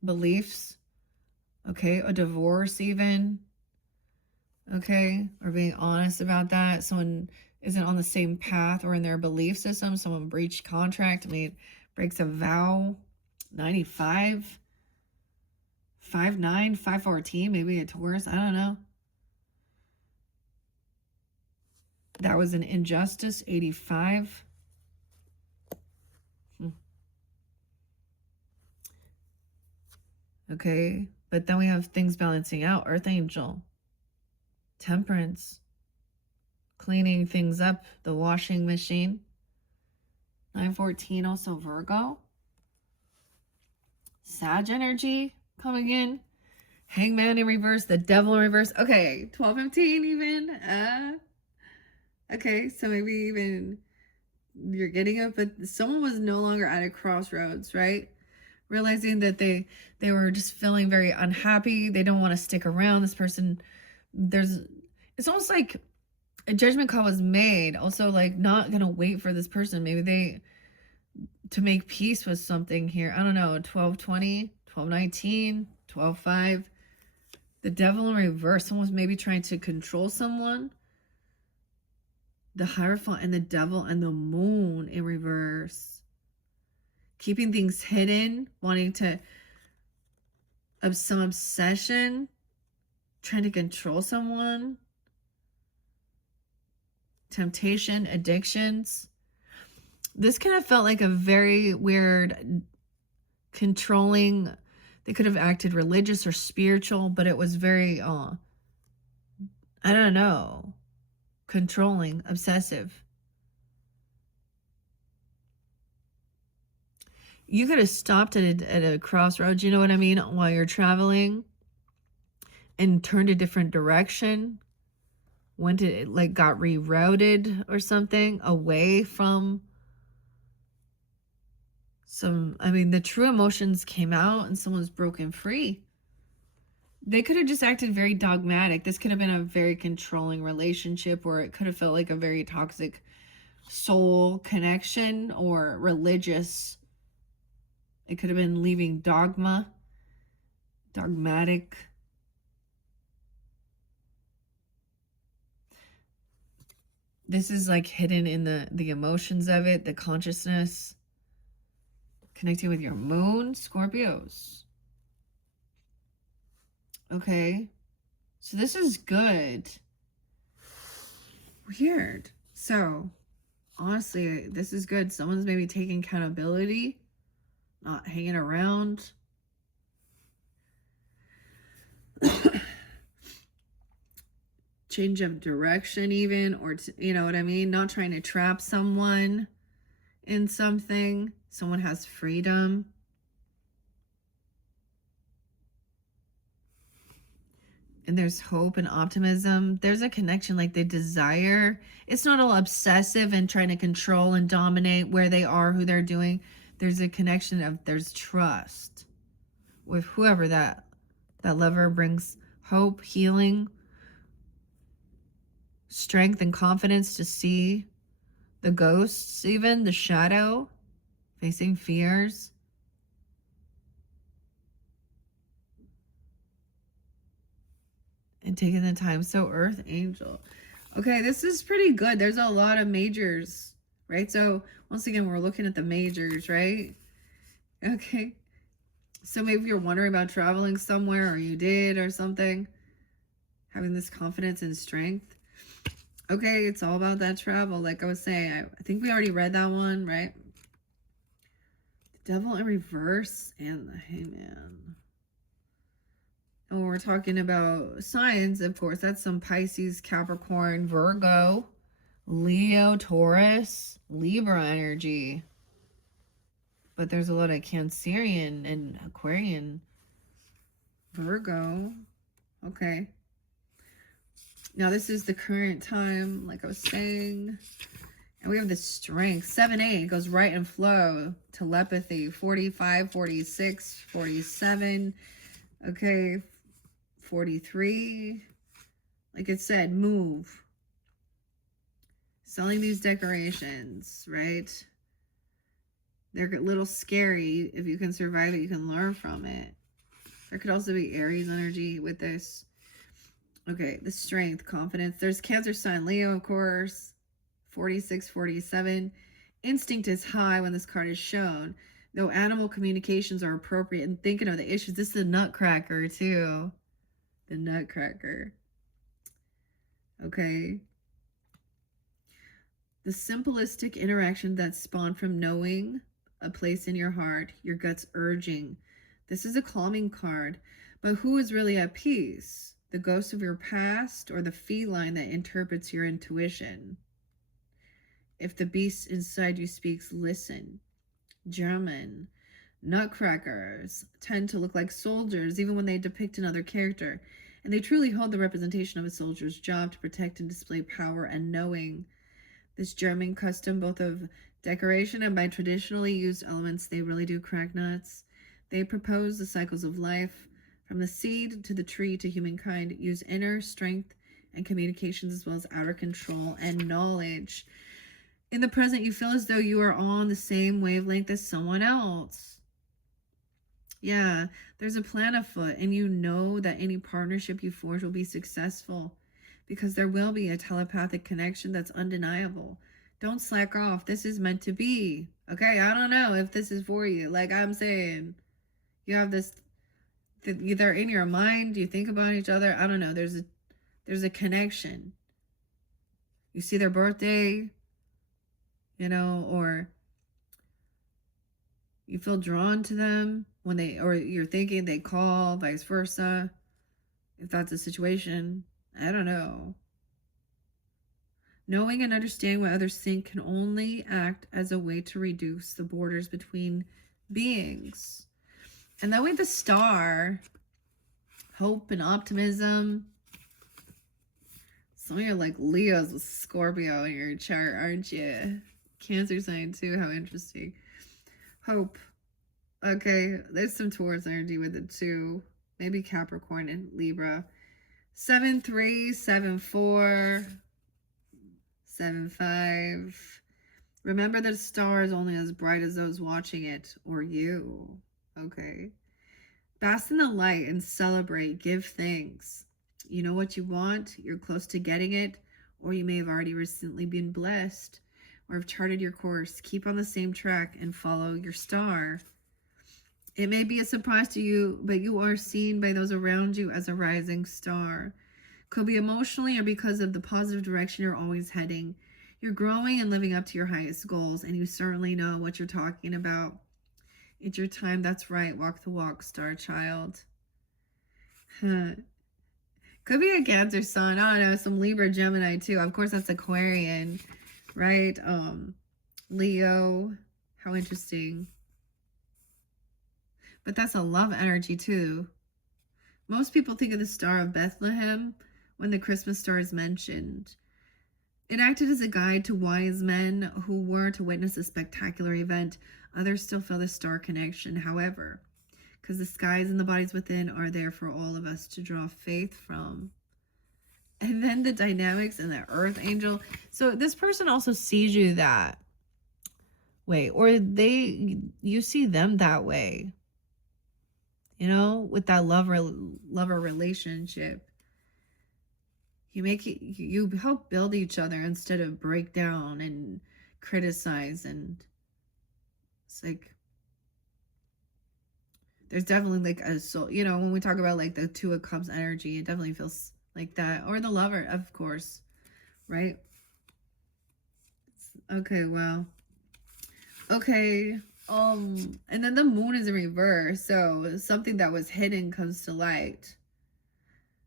beliefs, okay, a divorce even, okay, or being honest about that. Someone isn't on the same path or in their belief system. Someone breached contract, breaks a vow. 95, 59, 514, maybe a Taurus, I don't know. That was an injustice. 85. Okay, but then we have things balancing out. Earth Angel, Temperance, cleaning things up, the washing machine. 914, also Virgo. Sag energy coming in. Hangman in reverse, the Devil in reverse. Okay, 1215 even. Okay, so maybe even you're getting it, but someone was no longer at a crossroads, right? Realizing that they were just feeling very unhappy. They don't want to stick around. This person, it's almost like a judgment call was made. Also, like, not gonna wait for this person. Maybe to make peace with something here. I don't know. 1220, 1219, 12:5. The Devil in reverse. Someone was maybe trying to control someone. The Hierophant and the Devil and the Moon in reverse. Keeping things hidden, wanting to have some obsession, trying to control someone. Temptation, addictions. This kind of felt like a very weird controlling. They could have acted religious or spiritual, but it was very, I don't know, controlling, obsessive. You could have stopped at a crossroads, you know what I mean, while you're traveling and turned a different direction. Went to, like, got rerouted or something away from some, I mean, the true emotions came out and someone's broken free. They could have just acted very dogmatic. This could have been a very controlling relationship, or it could have felt like a very toxic soul connection or religious. It could have been leaving dogmatic. This is like hidden in the emotions of it, the consciousness. Connecting with your moon, Scorpios. Okay. So this is good. Weird. So, honestly, this is good. Someone's maybe taking accountability, not hanging around. Change of direction even, or you know what I mean, not trying to trap someone in something. Someone has freedom. And there's hope and optimism. There's a connection, like they desire. It's not all obsessive and trying to control and dominate where they are, who they're doing. There's a connection of, there's trust with whoever that lover brings hope, healing, strength and confidence to see the ghosts, even the shadow, facing fears. And taking the time. So Earth Angel. Okay, this is pretty good. There's a lot of majors, right? So once again, we're looking at the majors, right? Okay. So maybe you're wondering about traveling somewhere, or you did or something. Having this confidence and strength. Okay, it's all about that travel. Like I was saying, I think we already read that one, right? The Devil in Reverse and the Hangman. And when we're talking about signs, of course, that's some Pisces, Capricorn, Virgo, Leo, Taurus, Libra energy. But there's a lot of Cancerian and Aquarian. Virgo. Okay. Now this is the current time, like I was saying. And we have the strength. 7-8 goes right and flow. Telepathy. 45, 46, 47. Okay. 43. Like it said, move. Selling these decorations, right? They're a little scary. If you can survive it, you can learn from it. There could also be Aries energy with this. Okay, the strength, confidence. There's Cancer sign, Leo, of course. 46, 47. Instinct is high when this card is shown. Though animal communications are appropriate and thinking of the issues. This is a nutcracker, too. The nutcracker. Okay. The simplistic interaction that spawned from knowing a place in your heart, your gut's urging. This is a calming card. But who is really at peace? The ghost of your past or the feline that interprets your intuition? If the beast inside you speaks, listen. German. Nutcrackers tend to look like soldiers even when they depict another character. And they truly hold the representation of a soldier's job to protect and display power and knowing. This German custom, both of decoration and by traditionally used elements, they really do crack nuts. They propose the cycles of life, from the seed to the tree to humankind, use inner strength and communications as well as outer control and knowledge. In the present, you feel as though you are on the same wavelength as someone else. Yeah, there's a plan afoot, and you know that any partnership you forge will be successful because there will be a telepathic connection that's undeniable. Don't slack off. This is meant to be. Okay, I don't know if this is for you. Like I'm saying, you have this, they're in your mind. You think about each other. I don't know. There's a connection. You see their birthday, you know, or you feel drawn to them when they, or you're thinking they call, vice versa. If that's a situation, I don't know. Knowing and understanding what others think can only act as a way to reduce the borders between beings. And then with the star, hope and optimism. Some of you are like Leos with Scorpio in your chart, aren't you? Cancer sign too, how interesting. Hope. Okay, there's some Taurus energy with it too. Maybe Capricorn and Libra. 7-3, 7-4, 7-5. Remember that the star is only as bright as those watching it, or you. Okay. Bask in the light and celebrate. Give thanks. You know what you want. You're close to getting it, or you may have already recently been blessed, or have charted your course. Keep on the same track and follow your star. It may be a surprise to you, but you are seen by those around you as a rising star. Could be emotionally or because of the positive direction you're always heading. You're growing and living up to your highest goals, and you certainly know what you're talking about. It's your time. That's right. Walk the walk, star child. Could be a Cancer sun. I don't know. Some Libra, Gemini too. Of course, that's Aquarian, right? Leo. How interesting. But that's a love energy too. Most people think of the Star of Bethlehem when the Christmas star is mentioned. It acted as a guide to wise men who were to witness a spectacular event. Others still feel the star connection, however, because the skies and the bodies within are there for all of us to draw faith from. And then the dynamics and the earth angel. So this person also sees you that way, or you see them that way. You know, with that lover relationship. You help build each other instead of break down and criticize. And it's like, there's definitely like a soul, you know, when we talk about like the Two of Cups energy, it definitely feels like that. Or the lover, of course, right? Okay, well, okay. And then the moon is in reverse, so something that was hidden comes to light.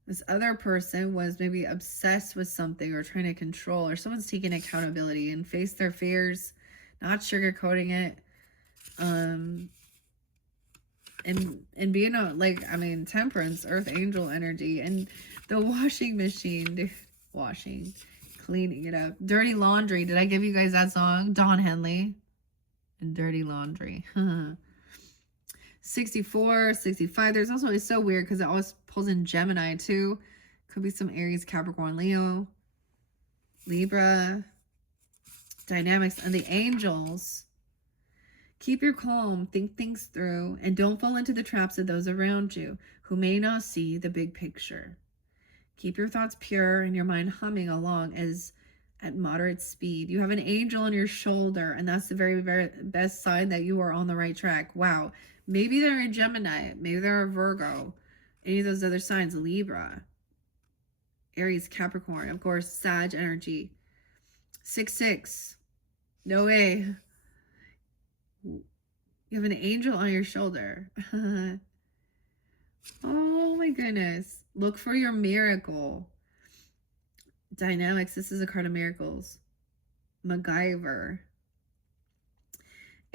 This other person was maybe obsessed with something or trying to control, or someone's taking accountability and face their fears, not sugarcoating it. And being temperance, earth angel energy, and the washing machine, cleaning it up. Dirty Laundry. Did I give you guys that song? Don Henley and Dirty Laundry. 64, 65. There's also, it's so weird because it always pulls in Gemini too. Could be some Aries, Capricorn, Leo, Libra. Dynamics and the angels. Keep your calm, think things through, and don't fall into the traps of those around you who may not see the big picture. Keep your thoughts pure and your mind humming along at moderate speed. You have an angel on your shoulder, and that's the very, very best sign that you are on the right track. Wow. Maybe they're a Gemini. Maybe they're a Virgo. Any of those other signs, Libra, Aries, Capricorn, of course, Sag energy. 6-6. No way. You have an angel on your shoulder. Oh my goodness. Look for your miracle. Dynamics. This is a card of miracles. MacGyver.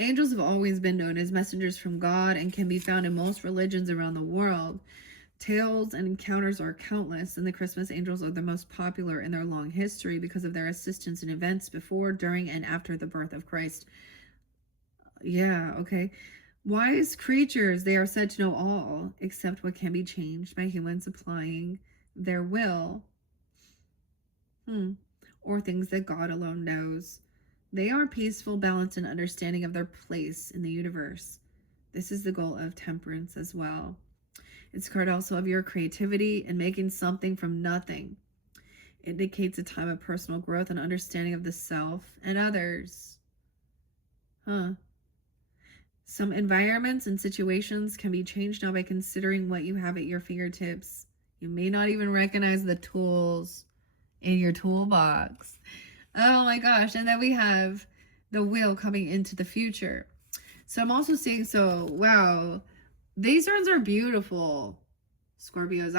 Angels have always been known as messengers from God and can be found in most religions around the world. Tales and encounters are countless, and the Christmas angels are the most popular in their long history because of their assistance in events before, during, and after the birth of Christ. Yeah, okay. Wise creatures, they are said to know all, except what can be changed by humans applying their will. Or things that God alone knows. They are peaceful, balanced, and understanding of their place in the universe. This is the goal of temperance as well. It's a card also of your creativity and making something from nothing. It indicates a time of personal growth and understanding of the self and others. Some environments and situations can be changed now by considering what you have at your fingertips. You may not even recognize the tools in your toolbox. Oh my gosh. And then we have the wheel coming into the future. So I'm also seeing, wow, these ones are beautiful, Scorpios.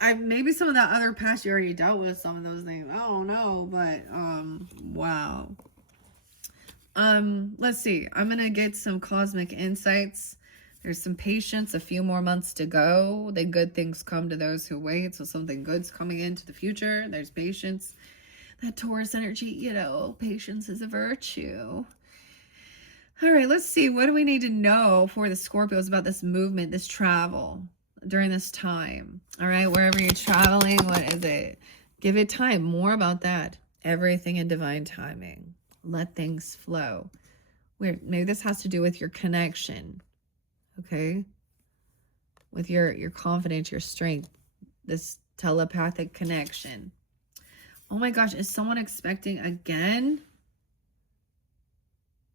I maybe some of that other past you already dealt with some of those things. I don't know, but wow. Let's see. I'm gonna get some cosmic insights. There's some patience, a few more months to go. The good things come to those who wait. So something good's coming into the future. There's patience. That Taurus energy, you know, patience is a virtue. All right, let's see. What do we need to know for the Scorpios about this movement, this travel during this time? All right, wherever you're traveling, what is it? Give it time. More about that. Everything in divine timing. Let things flow. Weird. Maybe this has to do with your connection. Okay, with your confidence, your strength, this telepathic connection. Oh my gosh, is someone expecting again?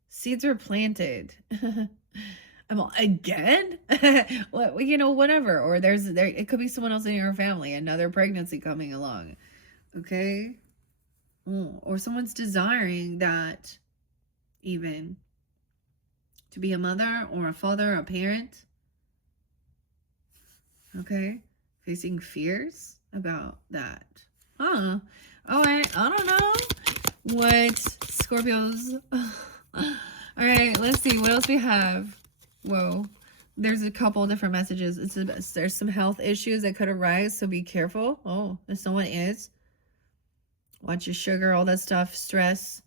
Seeds are planted. Well, again? What, whatever. Or it could be someone else in your family, another pregnancy coming along. Okay? Or someone's desiring that, even to be a mother or a father, a parent. Okay? Facing fears about that. Huh. All right. I don't know what Scorpios. All right. Let's see. What else we have? Whoa. There's a couple different messages. There's some health issues that could arise, so be careful. Oh, if someone is. Watch your sugar, all that stuff, stress.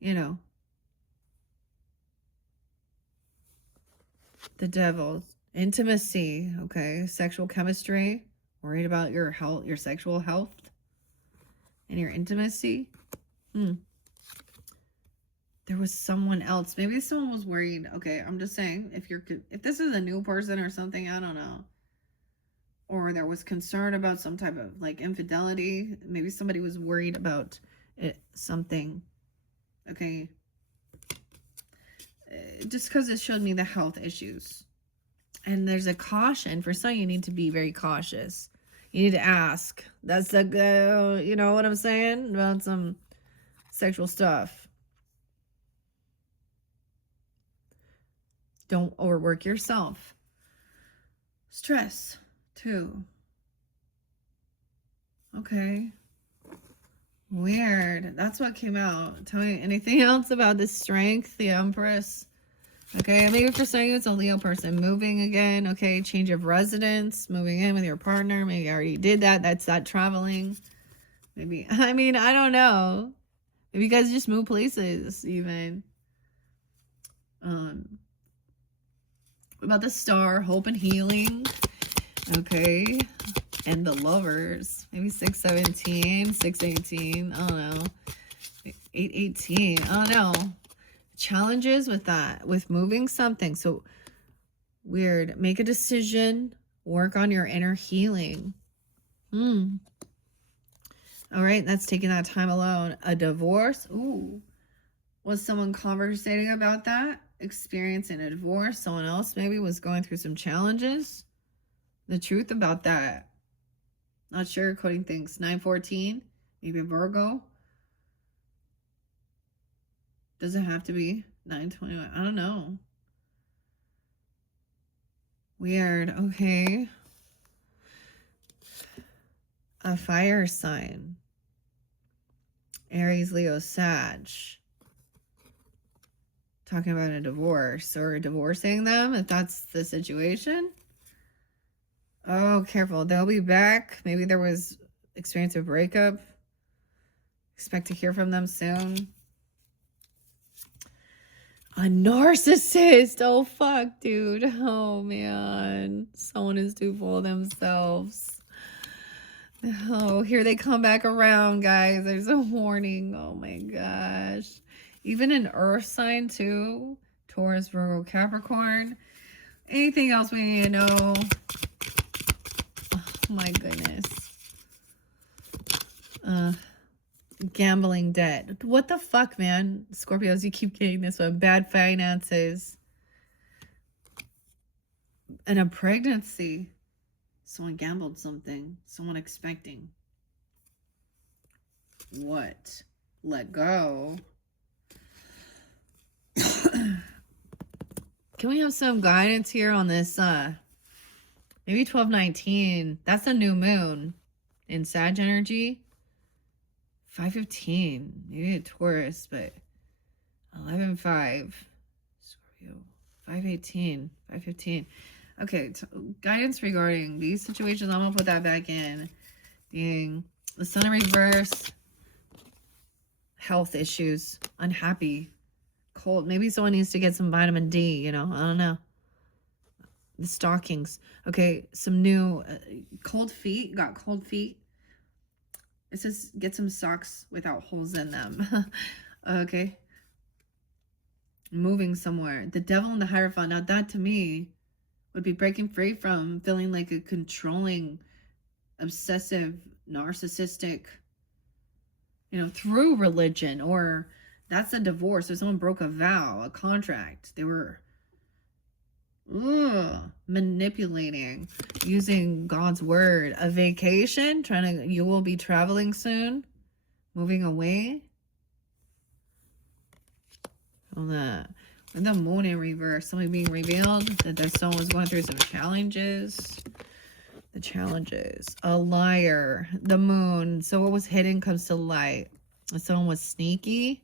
The devil. Intimacy, okay? Sexual chemistry. Worried about your health, your sexual health, and your intimacy. There was someone else. Maybe someone was worried. Okay, I'm just saying, if this is a new person or something, I don't know. Or there was concern about some type of like infidelity. Maybe somebody was worried about something. Okay. Just because it showed me the health issues. And there's a caution. For some, you need to be very cautious. You need to ask. That's the, you know what I'm saying? About some sexual stuff. Don't overwork yourself. Stress, too. Okay. Weird. That's what came out. Tell me anything else about the strength, the Empress. Okay, maybe for saying it's a Leo person. Moving again. Okay, change of residence. Moving in with your partner. Maybe you already did that. That's that traveling. Maybe, I mean, I don't know. Maybe you guys just move places, even. About the star, hope and healing. Okay. And the lovers. Maybe 617, 618. I don't know. 818. I don't know. Challenges with that, with moving something. So weird. Make a decision. Work on your inner healing. All right. That's taking that time alone. A divorce. Ooh. Was someone conversating about that? Experiencing a divorce? Someone else maybe was going through some challenges? The truth about that. Not sugarcoating things. 914. Maybe a Virgo. Does it have to be 921? I don't know. Weird. Okay. A fire sign. Aries, Leo, Sag. Talking about a divorce or divorcing them, if that's the situation. Oh, careful. They'll be back. Maybe there was experience of breakup. Expect to hear from them soon. A narcissist. Oh, fuck, dude. Oh, man. Someone is too full of themselves. Oh, here they come back around, guys. There's a warning. Oh, my gosh. Even an earth sign, too. Taurus, Virgo, Capricorn. Anything else we need to know? Oh, my goodness. Gambling debt. What the fuck, man? Scorpios, you keep getting this one. Bad finances. And a pregnancy. Someone gambled something. Someone expecting. What? Let go. Can we have some guidance here on this? Maybe 1219. That's a new moon in Sag energy. 515. Maybe a Taurus, but 11-5. Scorpio. 518. 515. Okay, guidance regarding these situations. I'm gonna put that back in. Dang. The sun in reverse. Health issues. Unhappy. Cold. Maybe someone needs to get some vitamin D, you know. I don't know. The stockings. Okay, some new cold feet. Got cold feet. It says get some socks without holes in them. Okay. Moving somewhere. The devil and the Hierophant. Now that to me would be breaking free from feeling like a controlling, obsessive, narcissistic, through religion, or that's a divorce. Or someone broke a vow, a contract. They were Manipulating, using God's word. A vacation, you will be traveling soon, moving away. On the moon in reverse, something being revealed that someone was going through some challenges. The challenges. A liar. The moon. So what was hidden comes to light. Someone was sneaky.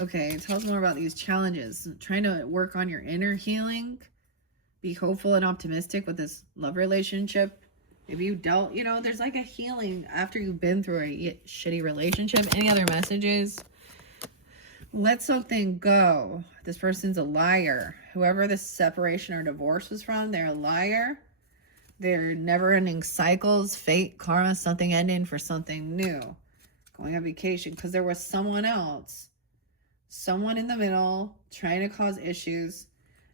Okay, tell us more about these challenges. Trying to work on your inner healing. Be hopeful and optimistic with this love relationship. If you don't, there's like a healing after you've been through a shitty relationship. Any other messages? Let something go. This person's a liar. Whoever this separation or divorce was from, they're a liar. They're never-ending cycles, fate, karma, something ending for something new. Going on vacation because there was someone else. Someone in the middle trying to cause issues.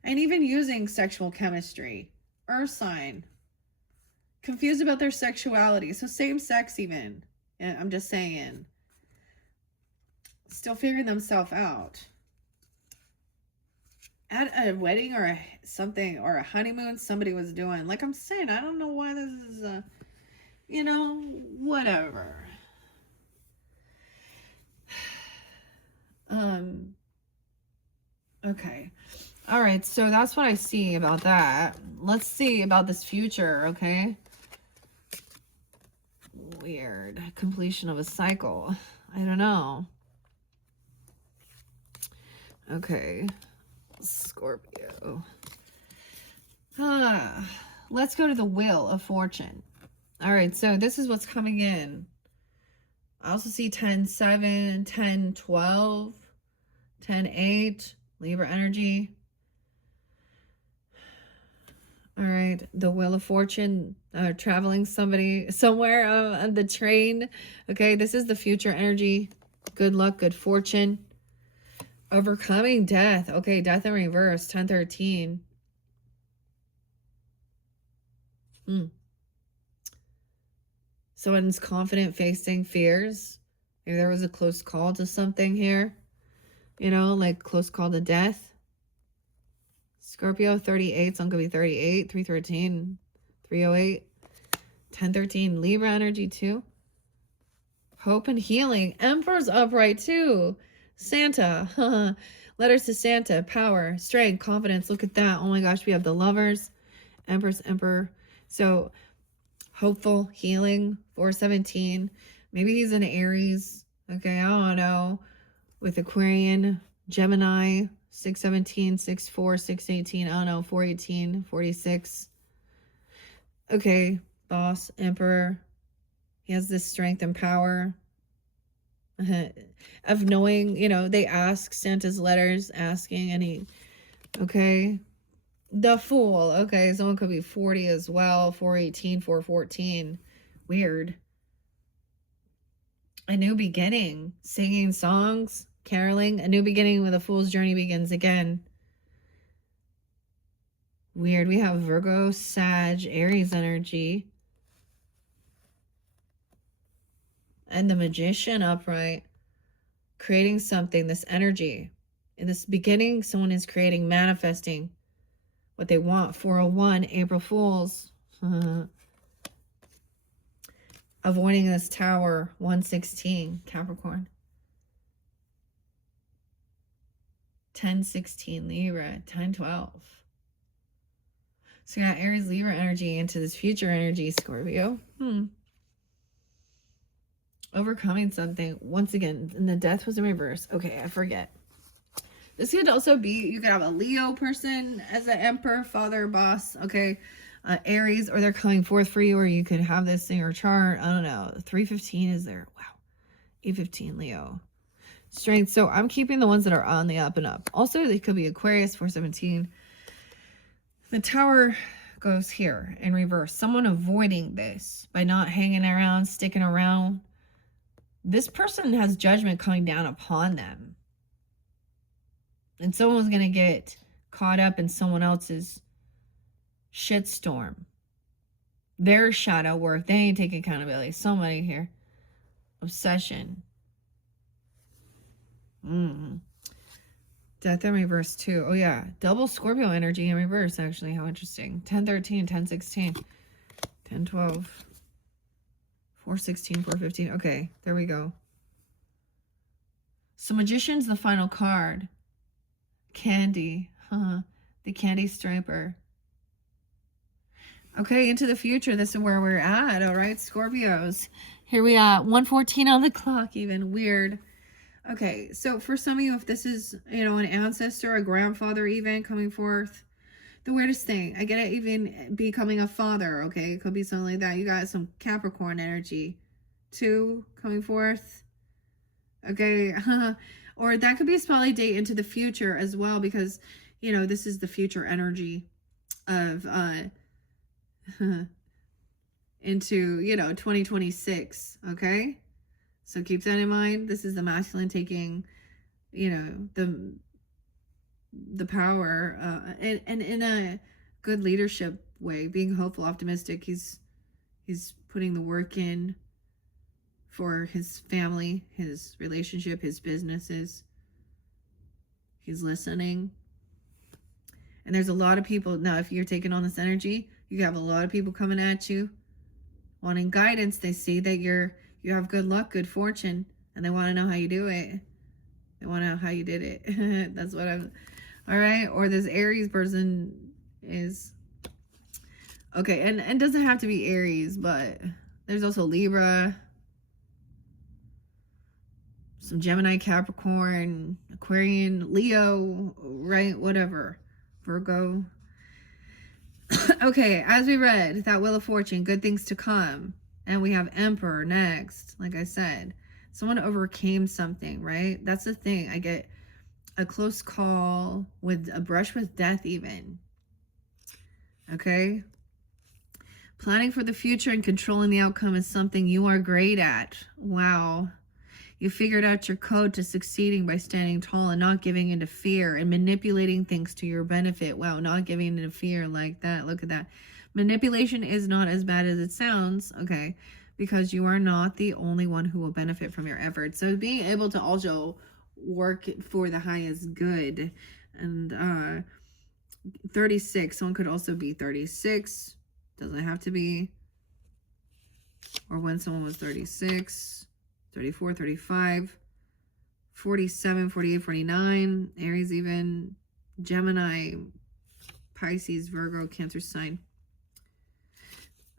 And even using sexual chemistry. Earth sign. Confused about their sexuality. So same sex even. I'm just saying. Still figuring themselves out. At a wedding or something, or a honeymoon somebody was doing. Like I'm saying, I don't know why this is whatever. Okay. All right, so that's what I see about that. Let's see about this future, okay? Weird. Completion of a cycle. I don't know. Okay. Scorpio. Let's go to the Wheel of Fortune. All right, so this is what's coming in. I also see 10-7, 10-12, 10-8, Libra energy. All right, the Wheel of Fortune, traveling somewhere on the train. Okay, this is the future energy. Good luck, good fortune. Overcoming death. Okay, death in reverse, 10-13. Someone's confident facing fears. Maybe there was a close call to something here. Like close call to death. Scorpio, 38. So I'm going to be 38. 313. 308. 1013. Libra energy too. Hope and healing. Emperor's upright too. Santa. Letters to Santa. Power. Strength. Confidence. Look at that. Oh my gosh. We have the Lovers. Empress. Emperor. So hopeful. Healing. 417. Maybe he's in Aries. Okay. I don't know. With Aquarian. Gemini. 617, 64, 618, I don't know, 418, 46. Okay, boss, emperor. He has this strength and power of knowing, they ask Santa's letters, asking, and he, okay. The Fool, okay, someone could be 40 as well, 418, 414. Weird. A new beginning, singing songs. Caroling, a new beginning with a fool's journey begins again. Weird. We have Virgo, Sag, Aries energy. And the Magician upright. Creating something, this energy. In this beginning, someone is creating, manifesting what they want. 401, April Fools. Avoiding this tower, 116, Capricorn. 10-16 Libra, 10-12. So you got Aries Libra energy into this future energy, Scorpio. Overcoming something. Once again, and the death was in reverse. Okay, I forget. This could also be, you could have a Leo person as an emperor, father, boss. Okay, Aries, or they're coming forth for you, or you could have this in your chart. I don't know. 315 is there. Wow. 815 Leo. Strength. So I'm keeping the ones that are on the up and up. Also, they could be Aquarius, 417. The tower goes here in reverse. Someone avoiding this by not hanging around, sticking around. This person has judgment coming down upon them. And someone's going to get caught up in someone else's shitstorm. Their shadow work. They ain't taking accountability. Somebody here. Obsession. Death in reverse too. Oh yeah. Double Scorpio energy in reverse, actually. How interesting. 10-13, 10-16, 10-12, 4-16, 4-15. Okay, there we go. So Magician's the final card. Candy. The Candy Striper. Okay, into the future. This is where we're at. All right, Scorpios. Here we are. 1:14 on the clock even. Weird. Okay, so for some of you, if this is, you know, an ancestor, a grandfather even coming forth, the weirdest thing, I get it, even becoming a father, okay? It could be something like that. You got some Capricorn energy too coming forth, okay? Or that could be a spotlight date into the future as well, because, you know, this is the future energy of, into, you know, 2026, okay? So keep that in mind. This is the masculine taking, you know, the power, and in a good leadership way, being hopeful, optimistic. He's putting the work in for his family, his relationship, his businesses. He's listening. And there's a lot of people now. If you're taking on this energy, you have a lot of people coming at you wanting guidance. They see that you have good luck, good fortune, and they want to know how you do it. They want to know how you did it. That's what I'm. All right. Or this Aries person is. Okay. And doesn't have to be Aries, but there's also Libra, some Gemini, Capricorn, Aquarian, Leo, right? Whatever. Virgo. Okay. As we read, that Wheel of Fortune, good things to come. And we have Emperor next. Like I said, someone overcame something, right? That's the thing. I get a close call with a brush with death even. Okay. Planning for the future and controlling the outcome is something you are great at. Wow. You figured out your code to succeeding by standing tall and not giving into fear and manipulating things to your benefit. Wow, not giving into fear like that. Look at that. Manipulation is not as bad as it sounds, okay? Because you are not the only one who will benefit from your efforts. So being able to also work for the highest good. And 36, someone could also be 36. Doesn't have to be. Or when someone was 36, 34, 35, 47, 48, 49, Aries even, Gemini, Pisces, Virgo, Cancer sign.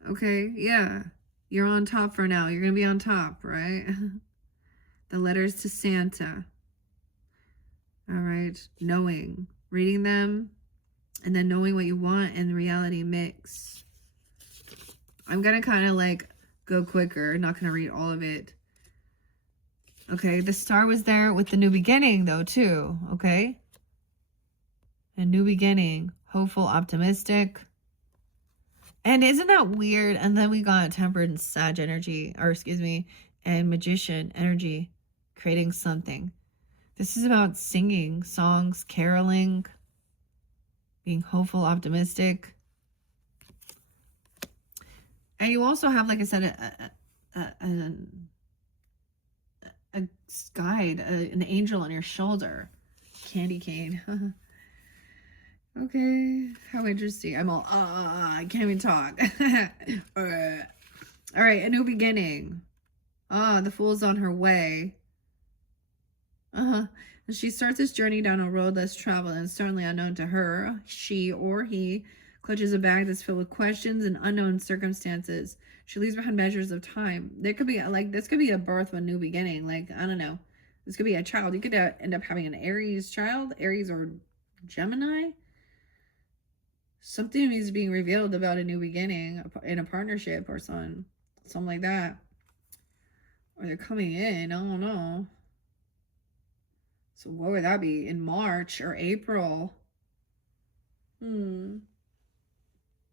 Okay, yeah. You're on top for now. You're going to be on top, right? The letters to Santa. All right. Knowing. Reading them. And then knowing what you want and reality mix. I'm going to kind of like go quicker. Not going to read all of it. Okay. The star was there with the new beginning though too. Okay. A new beginning. Hopeful, optimistic. And isn't that weird? And then we got tempered and Sag energy, or excuse me, and magician energy, creating something. This is about singing songs, caroling, being hopeful, optimistic. And you also have, like I said, a guide, an angel on your shoulder. Candy cane. Okay, how interesting. I'm all, I can't even talk. All right, a new beginning. The fool's on her way. And she starts this journey down a road less traveled and certainly unknown to her. She or he clutches a bag that's filled with questions and unknown circumstances. She leaves behind measures of time. There could be, like, this could be a birth of a new beginning. Like, I don't know. This could be a child. You could end up having an Aries child, Aries or Gemini. Something is being revealed about a new beginning in a partnership or something like that. Or they're coming in, I don't know. So what would that be? In March or April? I don't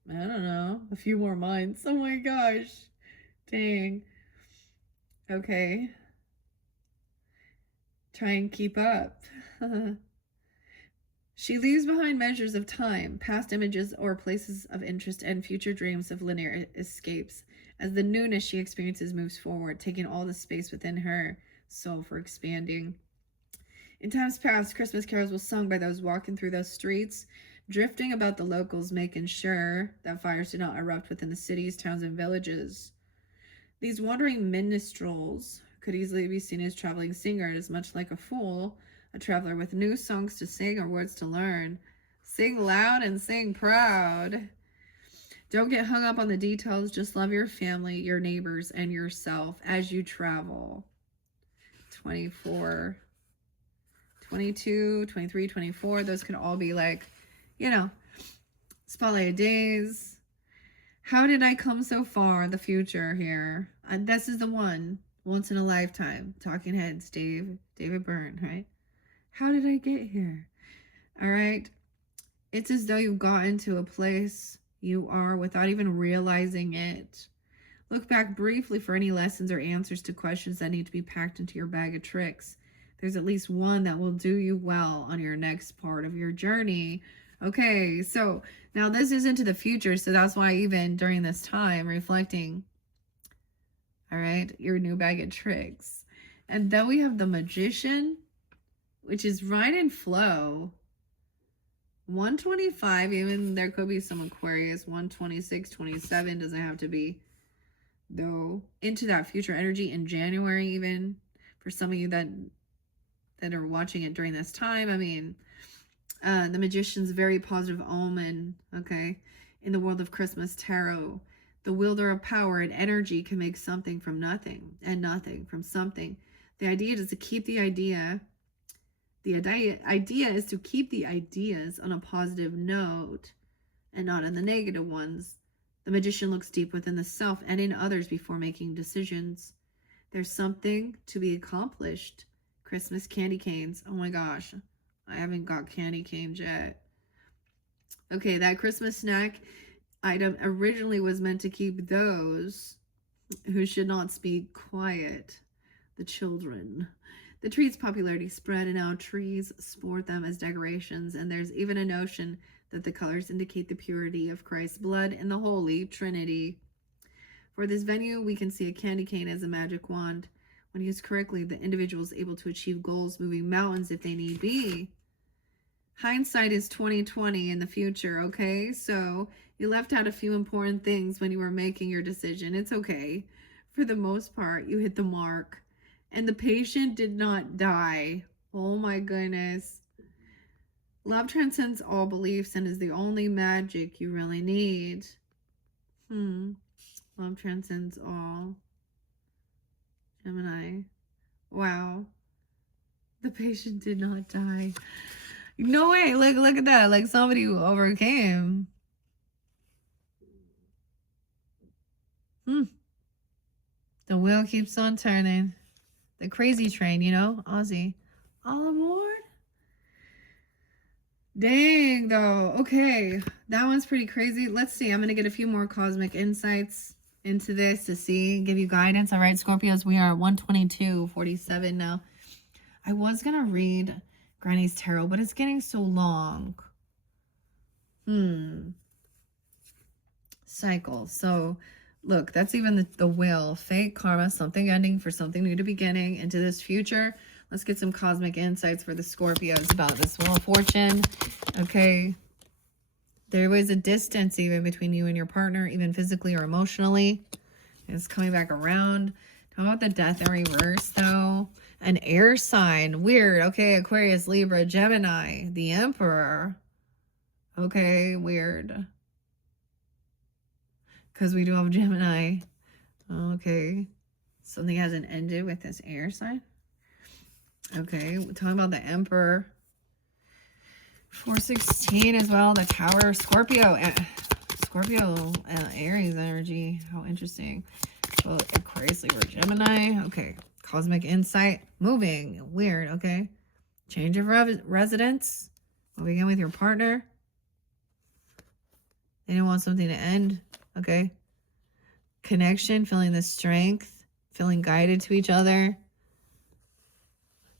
know. A few more months. Oh my gosh. Dang. Okay. Try and keep up. She leaves behind measures of time, past images or places of interest, and future dreams of linear escapes. As the newness she experiences moves forward, taking all the space within her soul for expanding. In times past, Christmas carols were sung by those walking through those streets, drifting about the locals, making sure that fires did not erupt within the cities, towns, and villages. These wandering minstrels could easily be seen as traveling singers, much like a fool, a traveler with new songs to sing or words to learn. Sing loud and sing proud. Don't get hung up on the details. Just love your family, your neighbors, and yourself as you travel. 24, 22, 23, 24. Those could all be like, you know, spotlight days. How did I come so far? The future here. This is the one. Once in a lifetime. Talking Heads, David Byrne, right? How did I get here? All right. It's as though you've gotten to a place you are without even realizing it. Look back briefly for any lessons or answers to questions that need to be packed into your bag of tricks. There's at least one that will do you well on your next part of your journey. Okay, so now this is into the future, so that's why even during this time, reflecting, all right, your new bag of tricks. And then we have the Magician, which is right in flow. 125, even there could be some Aquarius. 126, 27 doesn't have to be, though. Into that future energy in January, even for some of you that are watching it during this time. I mean, the Magician's very positive omen, okay? In the world of Christmas tarot, the wielder of power and energy can make something from nothing and nothing from something. The idea is to keep the idea. The idea is to keep the ideas on a positive note and not in the negative ones. The Magician looks deep within the self and in others before making decisions. There's something to be accomplished. Christmas candy canes. Oh my gosh. I haven't got candy canes yet. Okay, that Christmas snack item originally was meant to keep those who should not speak quiet. The children. The treat's popularity spread, and now trees sport them as decorations, and there's even a notion that the colors indicate the purity of Christ's blood in the Holy Trinity. For this venue, we can see a candy cane as a magic wand. When used correctly, the individual is able to achieve goals, moving mountains if they need be. Hindsight is 20/20 in the future, okay? So you left out a few important things when you were making your decision. It's okay. For the most part, you hit the mark. And the patient did not die. Oh my goodness. Love transcends all beliefs and is the only magic you really need. Love transcends all. Gemini. Wow. The patient did not die. No way. Look at that. Like somebody who overcame. The wheel keeps on turning. The crazy train, you know, Aussie. All aboard? Dang, though. Okay, that one's pretty crazy. Let's see. I'm going to get a few more cosmic insights into this to see, give you guidance. All right, Scorpios, we are 122:47 now. I was going to read Granny's Tarot, but it's getting so long. Cycle. So look, that's even the wheel. Fate, karma, something ending for something new to beginning into this future. Let's get some cosmic insights for the Scorpios about this Wheel of Fortune. Okay. There was a distance even between you and your partner, even physically or emotionally. It's coming back around. How about the Death in reverse, though? An air sign. Weird. Okay, Aquarius, Libra, Gemini. The Emperor. Okay, weird. Because we do have Gemini. Okay. Something hasn't ended with this air sign. Okay. We're talking about the Emperor. 416 as well. The Tower. Scorpio. Aries energy. How interesting. Well, Aquarius, Libra, Gemini. Okay. Cosmic insight. Moving. Weird. Okay. Change of residence. Moving in with your partner. They didn't want something to end. Okay. Connection, feeling the strength, feeling guided to each other.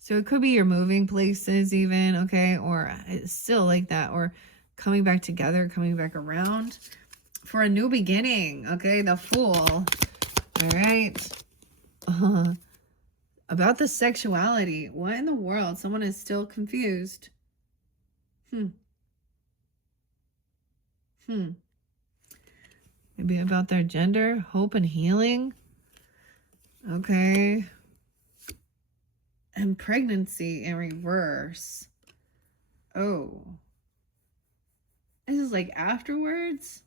So it could be you're moving places even, okay, or it's still like that, or coming back together, coming back around for a new beginning, okay, the Fool. All right. About the sexuality. What in the world? Someone is still confused. Maybe about their gender, hope and healing. Okay. And pregnancy in reverse. Oh. This is like afterwards.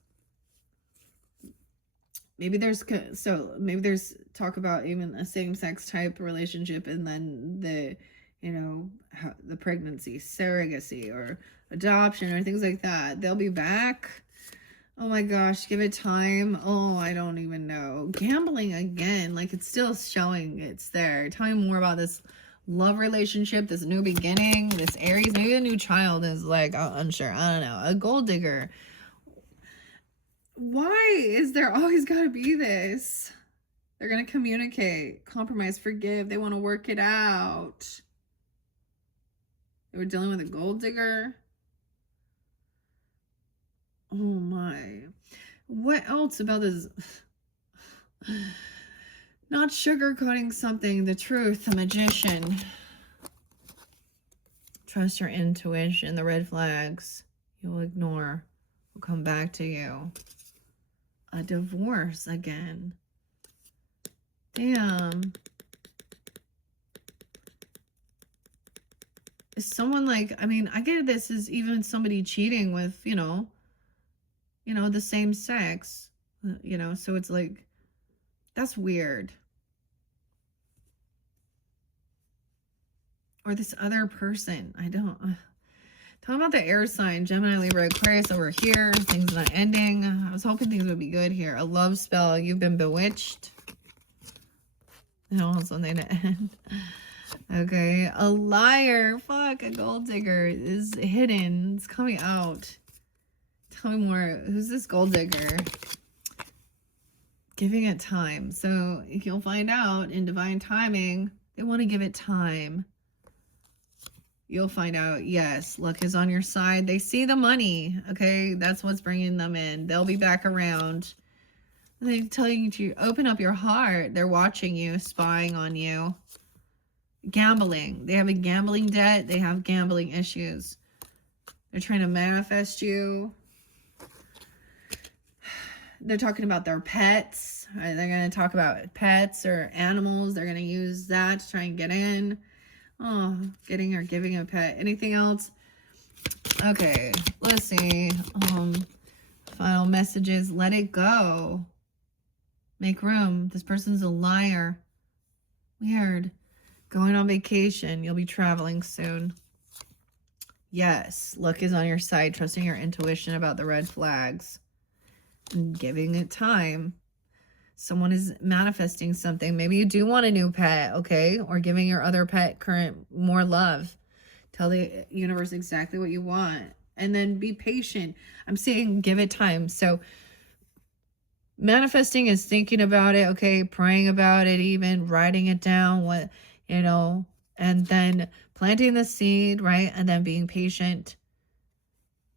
Maybe there's talk about even a same-sex type relationship, and then the pregnancy, surrogacy, or adoption, or things like that. They'll be back. Oh my gosh, give it time. Oh, I don't even know. Gambling again, like it's still showing it's there. Tell me more about this love relationship, this new beginning, this Aries. Maybe a new child is like, unsure. I don't know. A gold digger. Why is there always got to be this? They're going to communicate, compromise, forgive. They want to work it out. They were dealing with a gold digger. Oh my. What else about this? Not sugarcoating something, the truth, the magician. Trust your intuition, the red flags you'll ignore will come back to you. A divorce again. Damn. Is someone like, I mean, I get this is even somebody cheating with, the same sex, so it's like, that's weird. Or this other person, I don't. Tell me about the air sign, Gemini, Libra, Aquarius over here. Things not ending. I was hoping things would be good here. A love spell. You've been bewitched. I want something to end. Okay. A liar. Fuck. A gold digger is hidden. It's coming out. Tell me more. Who's this gold digger? Giving it time. So you'll find out in divine timing. They want to give it time. You'll find out, yes, luck is on your side. They see the money, okay? That's what's bringing them in. They'll be back around. They tell you to open up your heart. They're watching you, spying on you. Gambling. They have a gambling debt. They have gambling issues. They're trying to manifest you. They're talking about their pets. They're going to talk about pets or animals. They're going to use that to try and get in. Oh, getting or giving a pet. Anything else? Okay, let's see. Final messages. Let it go. Make room. This person's a liar. Weird. Going on vacation. You'll be traveling soon. Yes, luck is on your side. Trusting your intuition about the red flags. And giving it time. Someone is manifesting something. Maybe you do want a new pet, okay? Or giving your other pet more love. Tell the universe exactly what you want. And then be patient. I'm saying give it time. So manifesting is thinking about it, okay? Praying about it, even writing it down, and then planting the seed, right? And then being patient,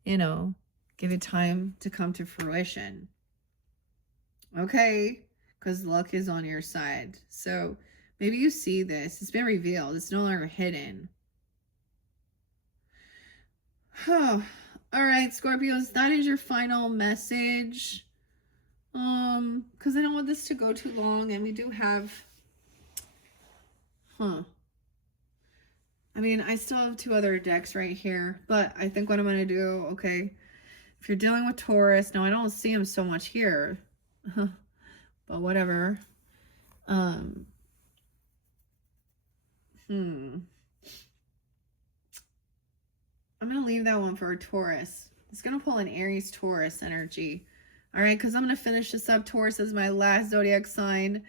give it time to come to fruition. Okay? Because luck is on your side. So maybe you see this. It's been revealed. It's no longer hidden. Oh, all right, Scorpios. That is your final message. Because I don't want this to go too long, and we do have. I mean, I still have 2 other decks right here, but I think what I'm gonna do. Okay, if you're dealing with Taurus, now I don't see him so much here. But whatever. I'm going to leave that one for a Taurus. It's going to pull an Aries Taurus energy. All right, because I'm going to finish this up. Taurus is my last zodiac sign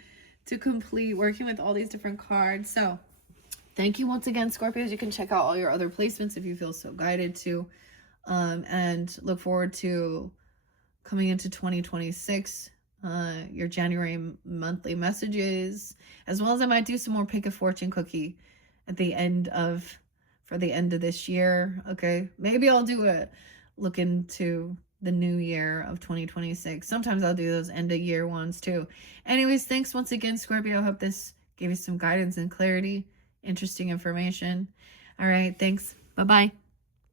to complete working with all these different cards. So thank you once again, Scorpios. You can check out all your other placements if you feel so guided to. And look forward to coming into 2026. Your January monthly messages, as well as I might do some more pick a fortune cookie at the end of this year. Okay, maybe I'll do a look into the new year of 2026. Sometimes I'll do those end of year ones too. Anyways, thanks once again, Scorpio. I hope this Gave you some guidance and clarity, interesting information. All right, thanks. Bye-bye.